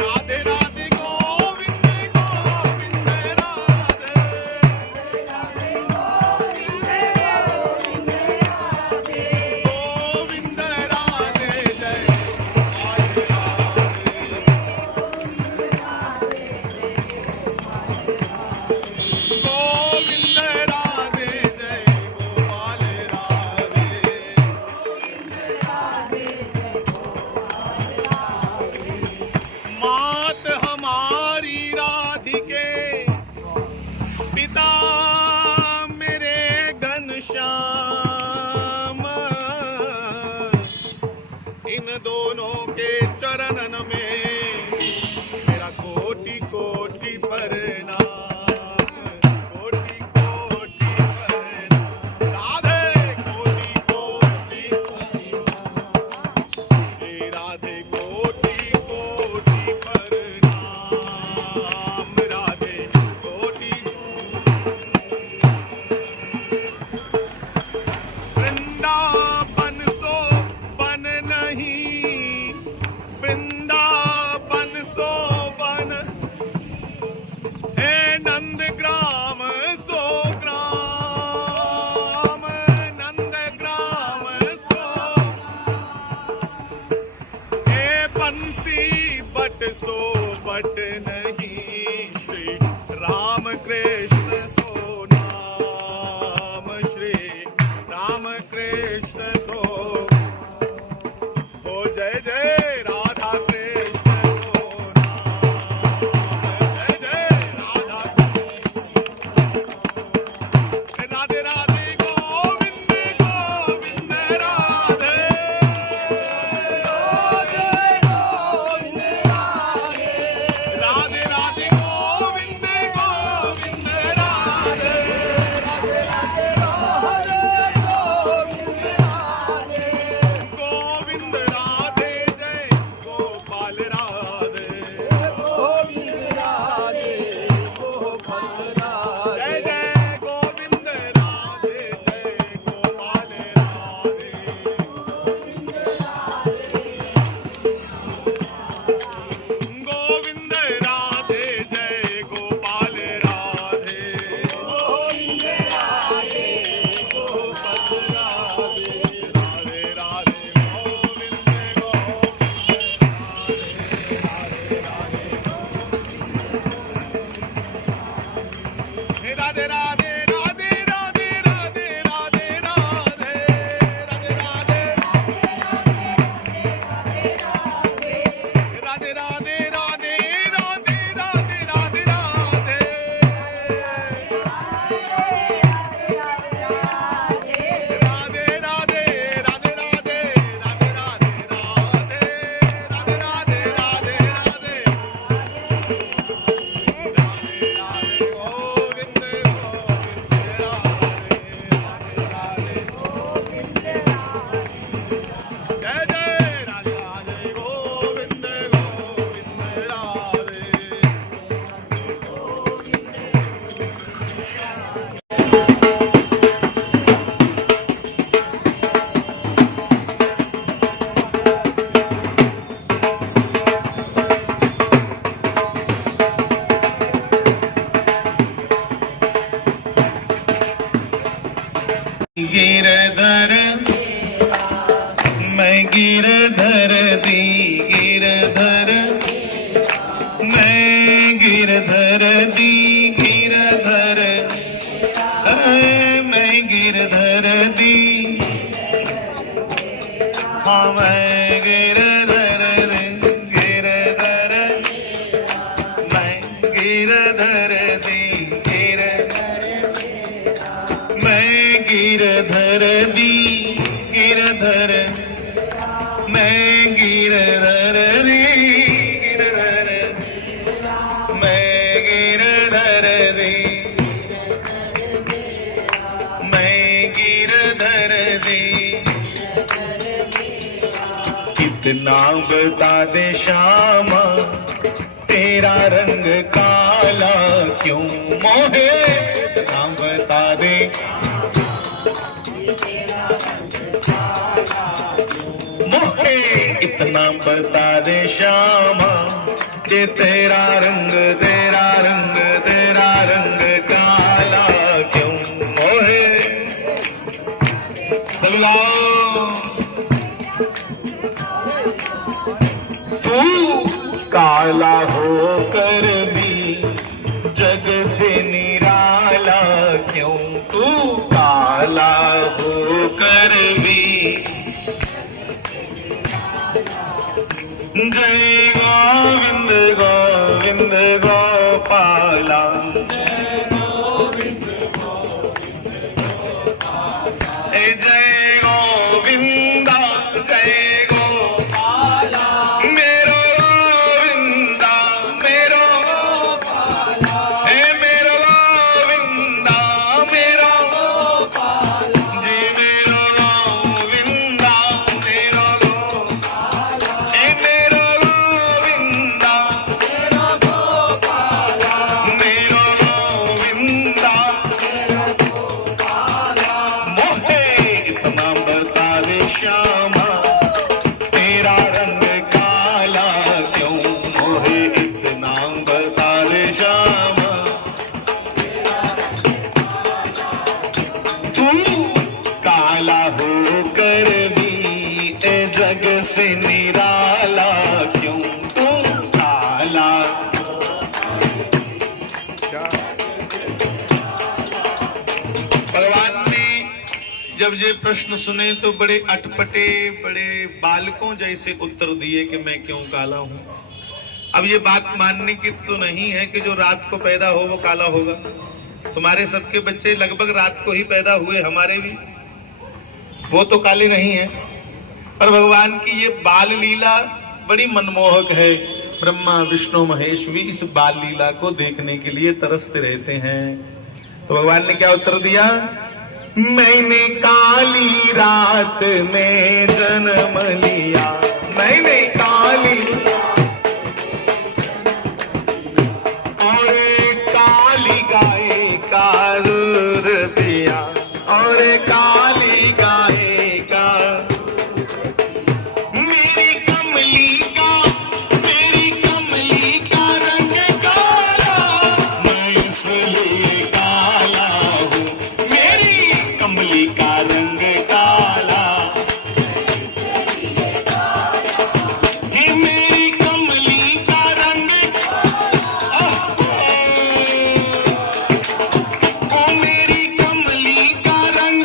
राधे राधे गोविंद गोविंद राधे, गोविंद राधे जय गोविंद राधे जय गोपाल राधे, मात हमारी राधिके, पिता मेरे घनश्याम, इन दोनों के चरणन में मेरा कोटि कोटि प्रणाम, कोटि कोटि प्रणाम, राधे कोटि कोटि श्री राधे कोटि कोटि प्रणाम, राधे कोटि। वृंदावन सो बन नहीं, वृंदावन सो बन, हे नंदग्राम सो ग्राम, नंदग्राम सो, हे बंसी बट सो बट नहीं, श्री राम कृष्ण सो नाम, श्री राम कृष्ण सो, ओ जय जय राधा कृष्ण सो नाम, जय जय राधा राधे राधे गोविंद गोविंद राधे, राधे गोविंद राधे, राधे राधे गिरधर मैं गिरधर दी गिरधर मैं गिरधर दी गिरधर मैं गिरधर दी हाँ मैं गिरधर दी गिरधर मैं गिरधर दी मैं गिरधर दी गिरधर मैं गिरधर दी गिरधर मैं गिरधर दी मैं गिरधर दी कितना बता दे श्यामा तेरा रंग काला क्यों मोहे कितना बता दे मोहे इतना बता दे श्यामा कि तेरा रंग काला क्यों मोहे सभी गाओ तू काला होकर भी जग से निराला क्यों तू काला होकर भी जय गोविंद गोविंद गोपाला जय गोविंदा जय गोपाला मेरो गोविंदा मेरो मेरो गोविंदा मेरो जी मेरो गोविंदा मेरो मेरो गोविंदा मेरो गोविंदा मोहे इतना बता दे श्यामा तेरा रंग काला क्यों मोहे इतना बता दे श्यामा तू काला होकर भी ए जग से निराला क्यों तू काला भगवान ने जब ये प्रश्न सुने तो बड़े अटपटे बड़े बालकों जैसे उत्तर दिए कि मैं क्यों काला हूं। अब ये बात मानने की तो नहीं है कि जो रात को पैदा हो वो काला होगा। तुम्हारे सबके बच्चे लगभग रात को ही पैदा हुए, हमारे भी, वो तो काले नहीं है। पर भगवान की ये बाल लीला बड़ी मनमोहक है। ब्रह्मा विष्णु महेश भी इस बाल लीला को देखने के लिए तरसते रहते हैं। तो भगवान ने क्या उत्तर दिया? मैंने काली रात में जन्म लिया, मैंने काली और काली गाय का दूध दिया और काली गाय का मेरी कमली का रंग काला, मैं इसलिए काला हूँ। मेरी कमली का रंग काला, ये मेरी कमली का रंग ओ मेरी कमली का रंग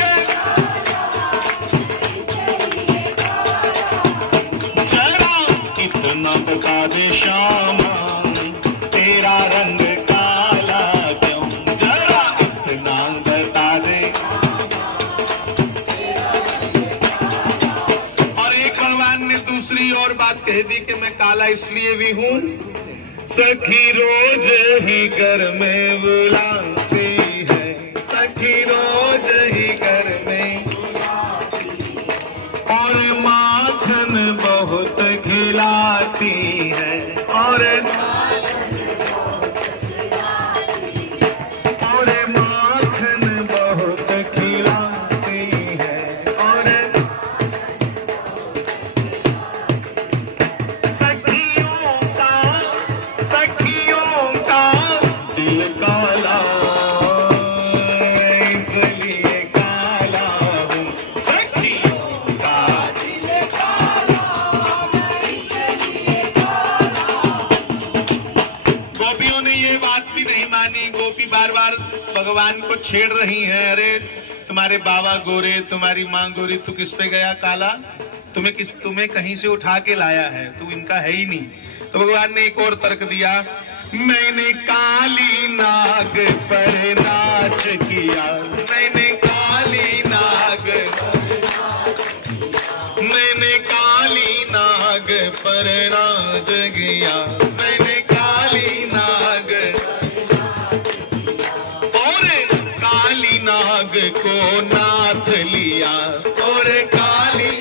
जरा इतना बता दे श्यामा तेरा रंग काला क्यों, जरा इतना बता दे। और एक भगवान ने दूसरी और बात कह दी कि मैं काला इसलिए भी हूँ, सखी रोज ही घर में बुलाती है, सखी रोज ही घर में और माखन बहुत खिलाती है और माखन बहुत खिलाती है और सखियों का दिल काला, इसलिए काला रानी गोपी बार बार भगवान को छेड़ रही हैं, अरे तुम्हारे बाबा गोरे, तुम्हारी माँ गोरी, तू किस पे गया काला, तुम्हें कहीं से उठा के लाया है, तू इनका है ही नहीं। तो भगवान ने एक और तर्क दिया, मैंने काली नाग पर नाच किया, मैंने काली नाग पर नाच किया, मैंने काली नाग और काली नाग को नाथ लिया, और काली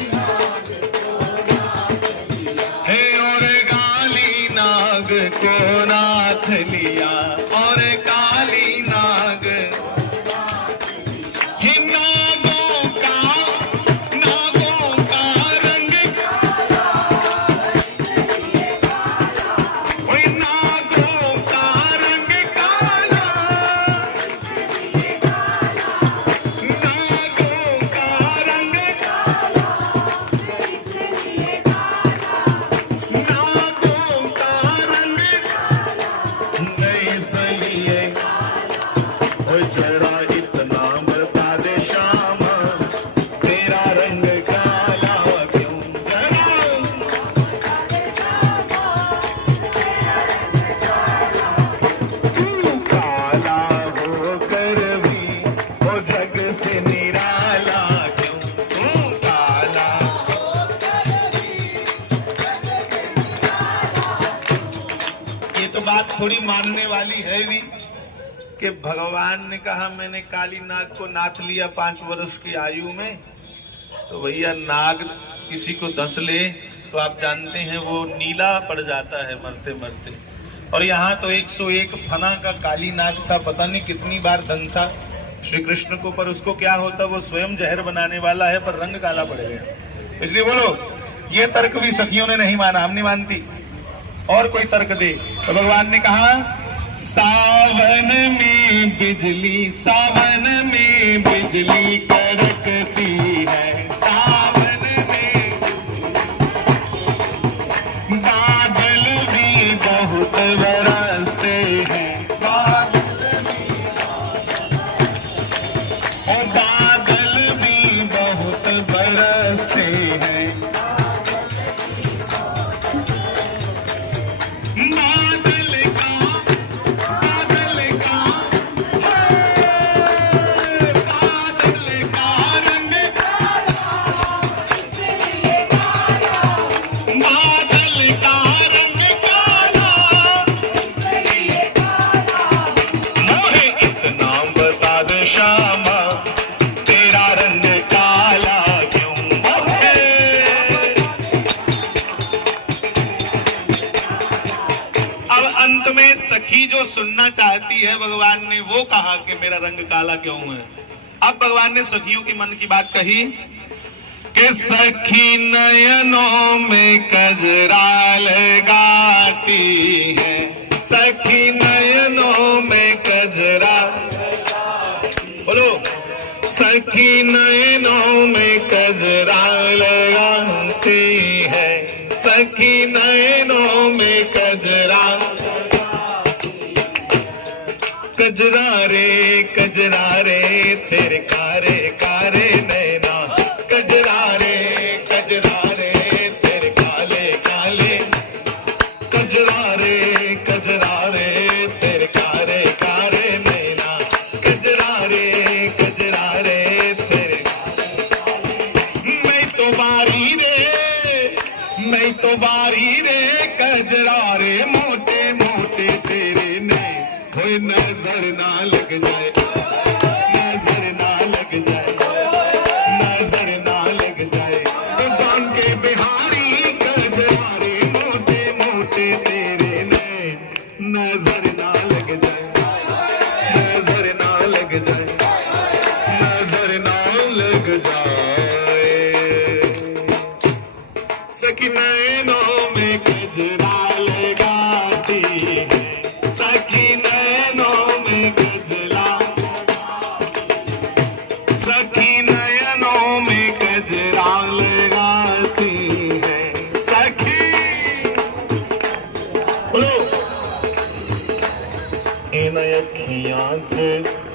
है और काली नाग को नाथ लिया, और काली नाग ही नागों का रंग, ओए नागों का रंग काला, नागों का रंग इसलिए जरा इतना बता दे श्यामा, तेरा रंग काला क्यों, तू काला होकर भी वो जग से निराला क्यों, तू काला। ये तो बात थोड़ी मानने वाली है भी कि भगवान ने कहा मैंने काली नाग को नाथ लिया 5 वर्ष की आयु में, तो भैया नाग किसी को दस ले तो आप जानते हैं वो नीला पड़ जाता है मरते मरते, और यहाँ तो 101 फना का काली नाग था, पता नहीं कितनी बार दंसा श्री कृष्ण को, पर उसको क्या होता, वो स्वयं जहर बनाने वाला है पर रंग काला पड़ गया। इसलिए बोलो ये तर्क भी सखियों ने नहीं माना, हम नहीं मानती, और कोई तर्क दे। तो भगवान ने कहा सावन में बिजली, सावन में बिजली कड़कती है, सावन में बादल भी बहुत बरसते हैं, और बादल भी बहुत बरसते हैं, श्यामा तेरा रंग काला क्यों है। अब अंत में सखी जो सुनना चाहती है भगवान ने वो कहा कि मेरा रंग काला क्यों है। अब भगवान ने सखियों की मन की बात कही कि सखी नयनों में कजरा लगाती है, सखी नयनों में कजरा, बोलो सखी नयनों में कजरा लगाती है, सखी नयनों में कजरा, कजरा रे तेरे कारे कारे नैना, कजरा रे तेरे काले काले, कजरा रे तेरे कारे कारे नैना, कजरा रे तेरे, मैं तो बारी रे कजरा रे मोटे मोटे तेरे ने, कोई नजर ना लग जाए, नजर ना लग जाए, नजर ना लग जाए, तो बान के बिहारी कजरा रे मोटे मोटे तेरे ने, नजर ना लग जाए, नजर ना लग जाए, नजर ना लग जाए। सखी नैनों में कजरा लगाती है, सखी नैनों में कजरा, सखी नयनों में कजरा लगाती है, सखी बोलो इन अखियां च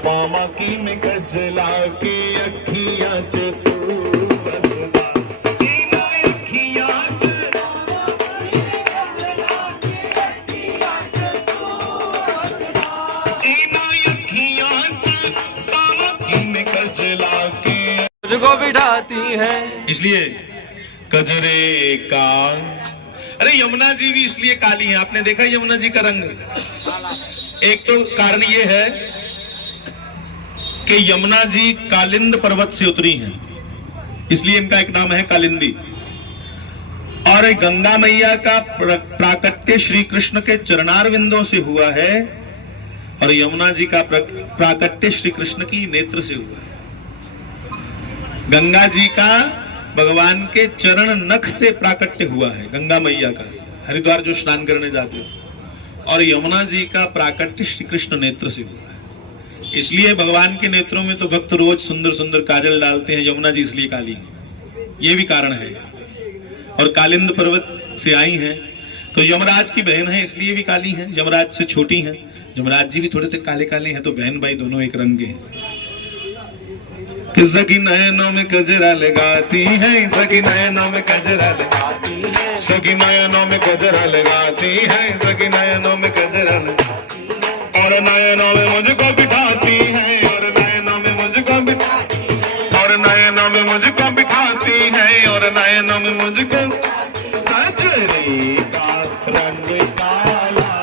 पामा की में कजला के अखियां च तू बसदा इन अखियां च इन अखियां च पामा की में कजला के मुझको बिठाती है। इसलिए कजरे का अरे यमुना जी भी इसलिए काली हैं। आपने देखा यमुना जी का रंग? एक तो कारण ये है कि यमुना जी कालिंद पर्वत से उतरी हैं, इसलिए इनका एक नाम है कालिंदी। और गंगा मैया का प्राकट्य श्री कृष्ण के चरणारविंदों से हुआ है और यमुना जी का प्राकट्य श्री कृष्ण की नेत्र से हुआ है। गंगा जी का भगवान के चरण नख से प्राकट्य हुआ है, गंगा मैया का, हरिद्वार जो स्नान करने जाते हो। और यमुना जी का प्राकट्य श्री कृष्ण नेत्र से हुआ है। इसलिए भगवान के नेत्रों में तो भक्त रोज सुंदर सुंदर काजल डालते हैं। यमुना जी इसलिए काली है, ये भी कारण है। और कालिंद पर्वत से आई हैं तो यमराज की बहन है, इसलिए भी काली हैं, यमराज से छोटी हैं। यमराज जी भी थोड़े से काले काले हैं, तो बहन भाई दोनों एक रंग के हैं। सखी नयनों में कजरा लगाती है, सखी नयनों में कजरा लगाती है, सखी नयनों में कजरा लगाती है, सखी नयनों में कजरा लगाती है। और नयनों में मुझको बिठाती है, और नयनों में मुझको बिठाती है, और नयनों में मुझको बिठाती है, और नयनों में मुझको कजरे का रंग काला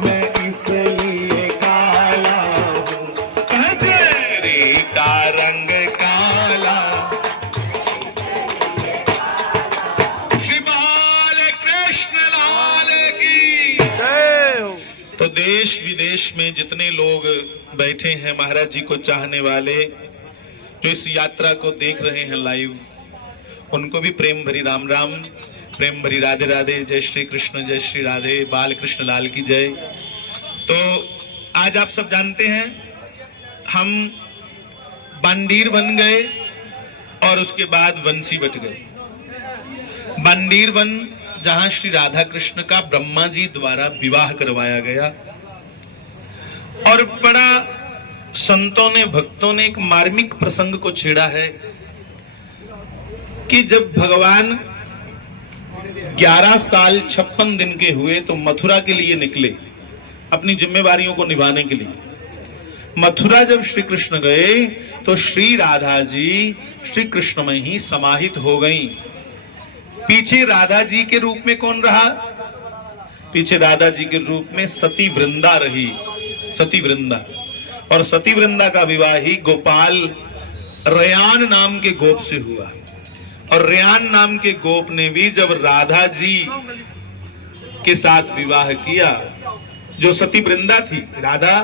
मैं इसलिए काला हूँ, कजरे का रंग तो देश विदेश में जितने लोग बैठे हैं महाराज जी को चाहने वाले, जो इस यात्रा को देख रहे हैं लाइव, उनको भी प्रेम भरी राम राम, प्रेम भरी राधे राधे, जय श्री कृष्ण, जय श्री राधे, बाल कृष्ण लाल की जय। तो आज आप सब जानते हैं हम बांडीर बन गए और उसके बाद वंशी बच गए। बांडीर बन जहां श्री राधा कृष्ण का ब्रह्मा जी द्वारा विवाह करवाया गया। और बड़ा संतों ने, भक्तों ने एक मार्मिक प्रसंग को छेड़ा है कि जब भगवान 11 साल 56 दिन के हुए तो मथुरा के लिए निकले, अपनी जिम्मेवारियों को निभाने के लिए। मथुरा जब श्री कृष्ण गए तो श्री राधा जी श्री कृष्ण में ही समाहित हो गईं। पीछे राधा जी के रूप में कौन रहा? पीछे राधा जी के रूप में सती वृंदा रही, सती वृंदा। और सती वृंदा का विवाह ही गोपाल रेयान नाम के गोप से हुआ। और रेयान नाम के गोप ने भी जब राधा जी के साथ विवाह किया, जो सती वृंदा थी, राधा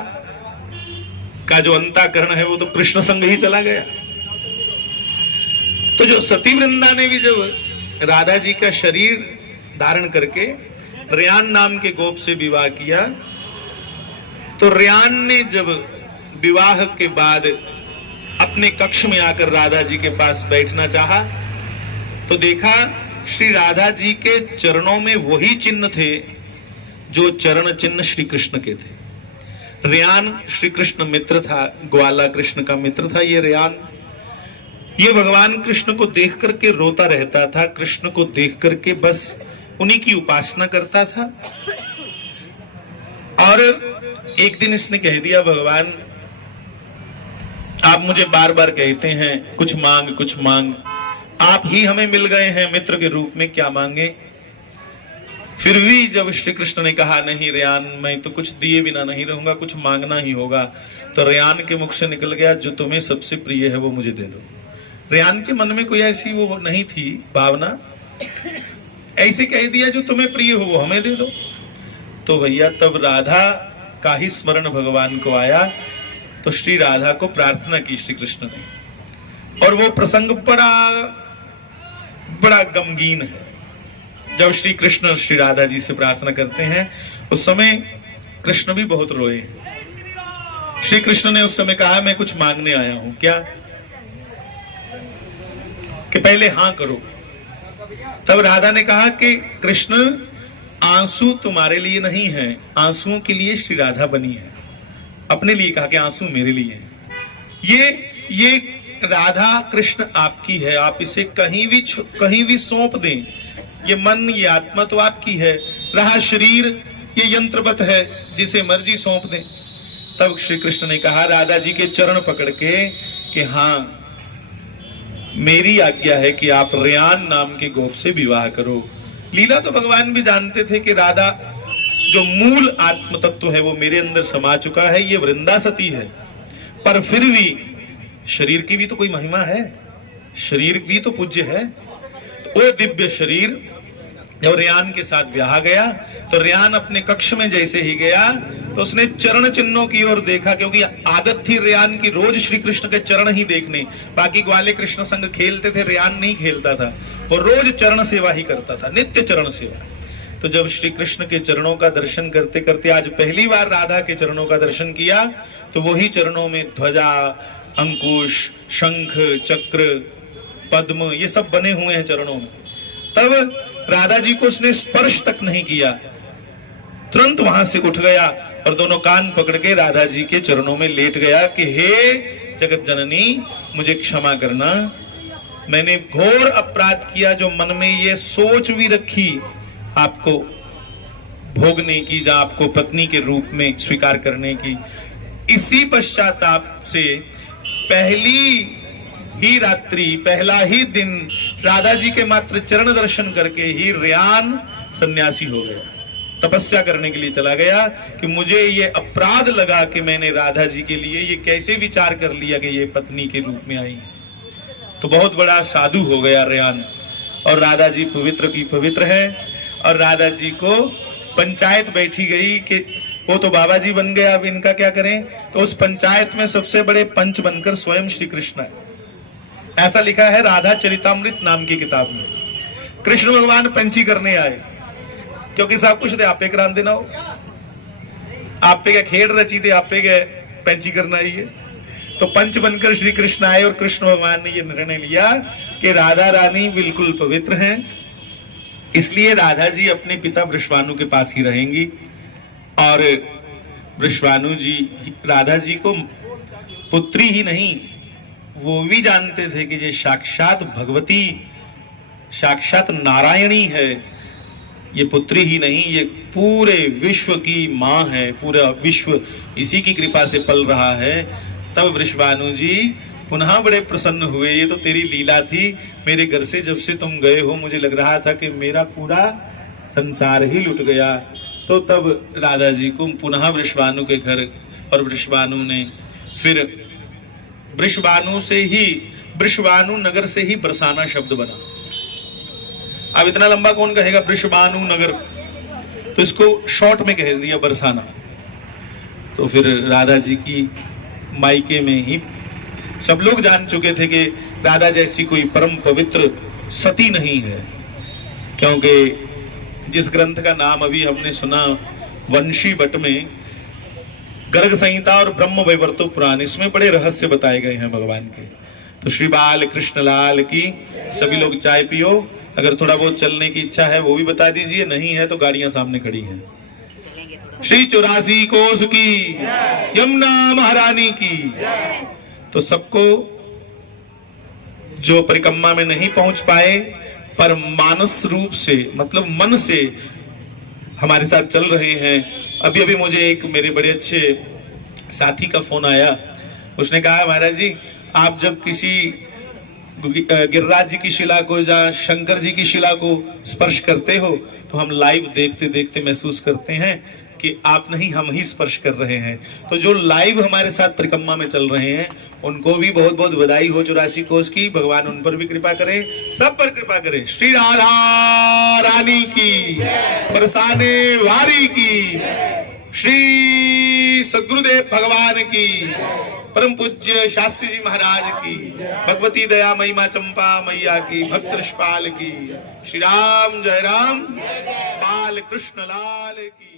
का जो अंतःकरण है वो तो कृष्ण संग ही चला गया। तो जो सती वृंदा ने भी जब राधा जी का शरीर धारण करके रेयान नाम के गोप से विवाह किया, तो रेयान ने जब विवाह के बाद अपने कक्ष में आकर राधा जी के पास बैठना चाहा तो देखा श्री राधा जी के चरणों में वही चिन्ह थे जो चरण चिन्ह श्री कृष्ण के थे। रेयान श्री कृष्ण मित्र था, ग्वाला कृष्ण का मित्र था ये रेयान। ये भगवान कृष्ण को देख करके रोता रहता था, कृष्ण को देख करके बस उन्हीं की उपासना करता था। और एक दिन इसने कह दिया, भगवान आप मुझे बार बार कहते हैं कुछ मांग कुछ मांग, आप ही हमें मिल गए हैं मित्र के रूप में, क्या मांगे? फिर भी जब श्री कृष्ण ने कहा नहीं रेयान, मैं तो कुछ दिए बिना नहीं रहूंगा, कुछ मांगना ही होगा, तो रेयान के मुख से निकल गया जो तुम्हें सबसे प्रिय है वो मुझे दे दो। रेयान के मन में कोई ऐसी वो नहीं थी भावना, ऐसे कह दिया जो तुम्हें प्रिय हो वो हमें दे दो। तो भैया तब राधा का ही स्मरण भगवान को आया, तो श्री राधा को प्रार्थना की श्री कृष्ण ने। और वो प्रसंग बड़ा बड़ा गमगीन है। जब श्री कृष्ण श्री राधा जी से प्रार्थना करते हैं उस समय कृष्ण भी बहुत रोए। श्री कृष्ण ने उस समय कहा मैं कुछ मांगने आया हूं, क्या? कि पहले हां करो। तब राधा ने कहा कि कृष्ण आंसू तुम्हारे लिए नहीं है, आंसुओं के लिए श्री राधा बनी है। अपने लिए कहा कि आंसू मेरे लिए हैं। ये राधा कृष्ण आपकी है, आप इसे कहीं भी सौंप दें। ये मन, ये आत्मा तो आपकी है, रहा शरीर ये यंत्रवत है, जिसे मर्जी सौंप दें। तब श्री कृष्ण ने कहा राधा जी के चरण पकड़ के कि हाँ, मेरी आज्ञा है कि आप रेयान नाम के गोप से विवाह करो। लीला तो भगवान भी जानते थे कि राधा जो मूल आत्म तत्व है वो मेरे अंदर समा चुका है, ये वृंदासती है। पर फिर भी शरीर की भी तो कोई महिमा है, शरीर भी तो पूज्य है। तो वो दिव्य शरीर जब रेयान के साथ ब्याह गया तो रेयान अपने कक्ष में जैसे ही गया तो उसने चरण चिन्हों की ओर देखा, क्योंकि आदत थी रेयान की रोज श्री कृष्ण के चरण ही देखने। बाकी ग्वाले कृष्ण संग खेलते थे, रेयान नहीं खेलता था, वो रोज चरण सेवा ही करता था, नित्य चरण सेवा। तो जब श्री कृष्ण के चरणों का दर्शन करते करते आज पहली बार राधा के चरणों का दर्शन किया तो वही चरणों में ध्वजा, अंकुश, शंख, चक्र, पद्म ये सब बने हुए हैं चरणों में। तब राधा जी को उसने स्पर्श तक नहीं किया, तुरंत वहां से उठ गया और दोनों कान पकड़ के राधा जी के चरणों में लेट गया कि हे जगत जननी, मुझे क्षमा करना, मैंने घोर अपराध किया जो मन में ये सोच भी रखी आपको भोगने की, या आपको पत्नी के रूप में स्वीकार करने की। इसी पश्चाताप से पहली ही रात्रि, पहला ही दिन राधा जी के मात्र चरण दर्शन करके ही रेयान सन्यासी हो गया, तपस्या करने के लिए चला गया कि मुझे ये अपराध लगा कि मैंने राधा जी के लिए ये कैसे विचार कर लिया कि ये पत्नी के रूप में आई। तो बहुत बड़ा साधु हो गया रेयान। और राधा जी पवित्र की पवित्र है। और राधा जी को पंचायत बैठी गई कि वो तो बाबा जी बन गए, अब इनका क्या करें। तो उस पंचायत में सबसे बड़े पंच बनकर स्वयं श्री कृष्ण है। ऐसा लिखा है राधा चरितामृत नाम की किताब में। कृष्ण भगवान पंची करने आए, क्योंकि सब कुछ आपे करा देना हो, आपे क्या खेड रची थे, आपे क्या पंची करना ही है। तो पंच बनकर श्री कृष्ण आए और कृष्ण भगवान ने यह निर्णय लिया कि राधा रानी बिल्कुल पवित्र हैं, इसलिए राधा जी अपने पिता वृषभानु के पास ही रहेंगी। और वृषभानु जी राधा जी को पुत्री ही नहीं, वो भी जानते थे कि ये साक्षात भगवती, साक्षात नारायणी है, ये पुत्री ही नहीं, ये पूरे विश्व की माँ है, पूरा विश्व इसी की कृपा से पल रहा है। तब वृषभानु जी पुनः बड़े प्रसन्न हुए। ये तो तेरी लीला थी, मेरे घर से जब से तुम गए हो मुझे लग रहा था कि मेरा पूरा संसार ही लुट गया। तो तब राधा जी को पुनः वृषभानु के घर, और वृषभानु ने फिर वृषभानु से ही, वृषभानु नगर से ही बरसाना शब्द बना। अब इतना लंबा कौन कहेगा वृषभानु नगर, तो इसको शॉर्ट में कह दिया बरसाना। तो फिर राधा जी की मायके में ही सब लोग जान चुके थे कि राधा जैसी कोई परम पवित्र सती नहीं है, क्योंकि जिस ग्रंथ का नाम अभी हमने सुना वंशी भट्ट में, गर्ग संहिता और ब्रह्म वैवर्तो पुराण, इसमें बड़े रहस्य बताए गए हैं भगवान के। तो श्री बाल कृष्ण लाल की। सभी लोग चाय पियो, अगर थोड़ा बहुत चलने की इच्छा है वो भी बता दीजिए, नहीं है तो गाड़ियां सामने खड़ी हैं। श्री 84 कोस की, यमुना महारानी की। तो सबको जो परिक्रमा में नहीं पहुंच पाए पर मानस रूप से, मतलब मन से हमारे साथ चल रहे हैं। अभी अभी मुझे एक मेरे बड़े अच्छे साथी का फोन आया, उसने कहा महाराज जी आप जब किसी गिरिराज जी की शिला को या शंकर जी की शिला को स्पर्श करते हो तो हम लाइव देखते देखते महसूस करते हैं कि आप नहीं हम ही स्पर्श कर रहे हैं। तो जो लाइव हमारे साथ परिक्रमा में चल रहे हैं उनको भी बहुत बहुत बधाई हो 84 कोस की। भगवान उन पर भी कृपा करे, सब पर कृपा करे। श्री राधा रानी की, बरसाने वारी की, श्री सद्गुरुदेव भगवान की, परम पूज्य शास्त्री जी महाराज की, भगवती दया महिमा चंपा मैया की, भक्त ऋषपाल की। श्री राम जय राम, बाल कृष्ण लाल की।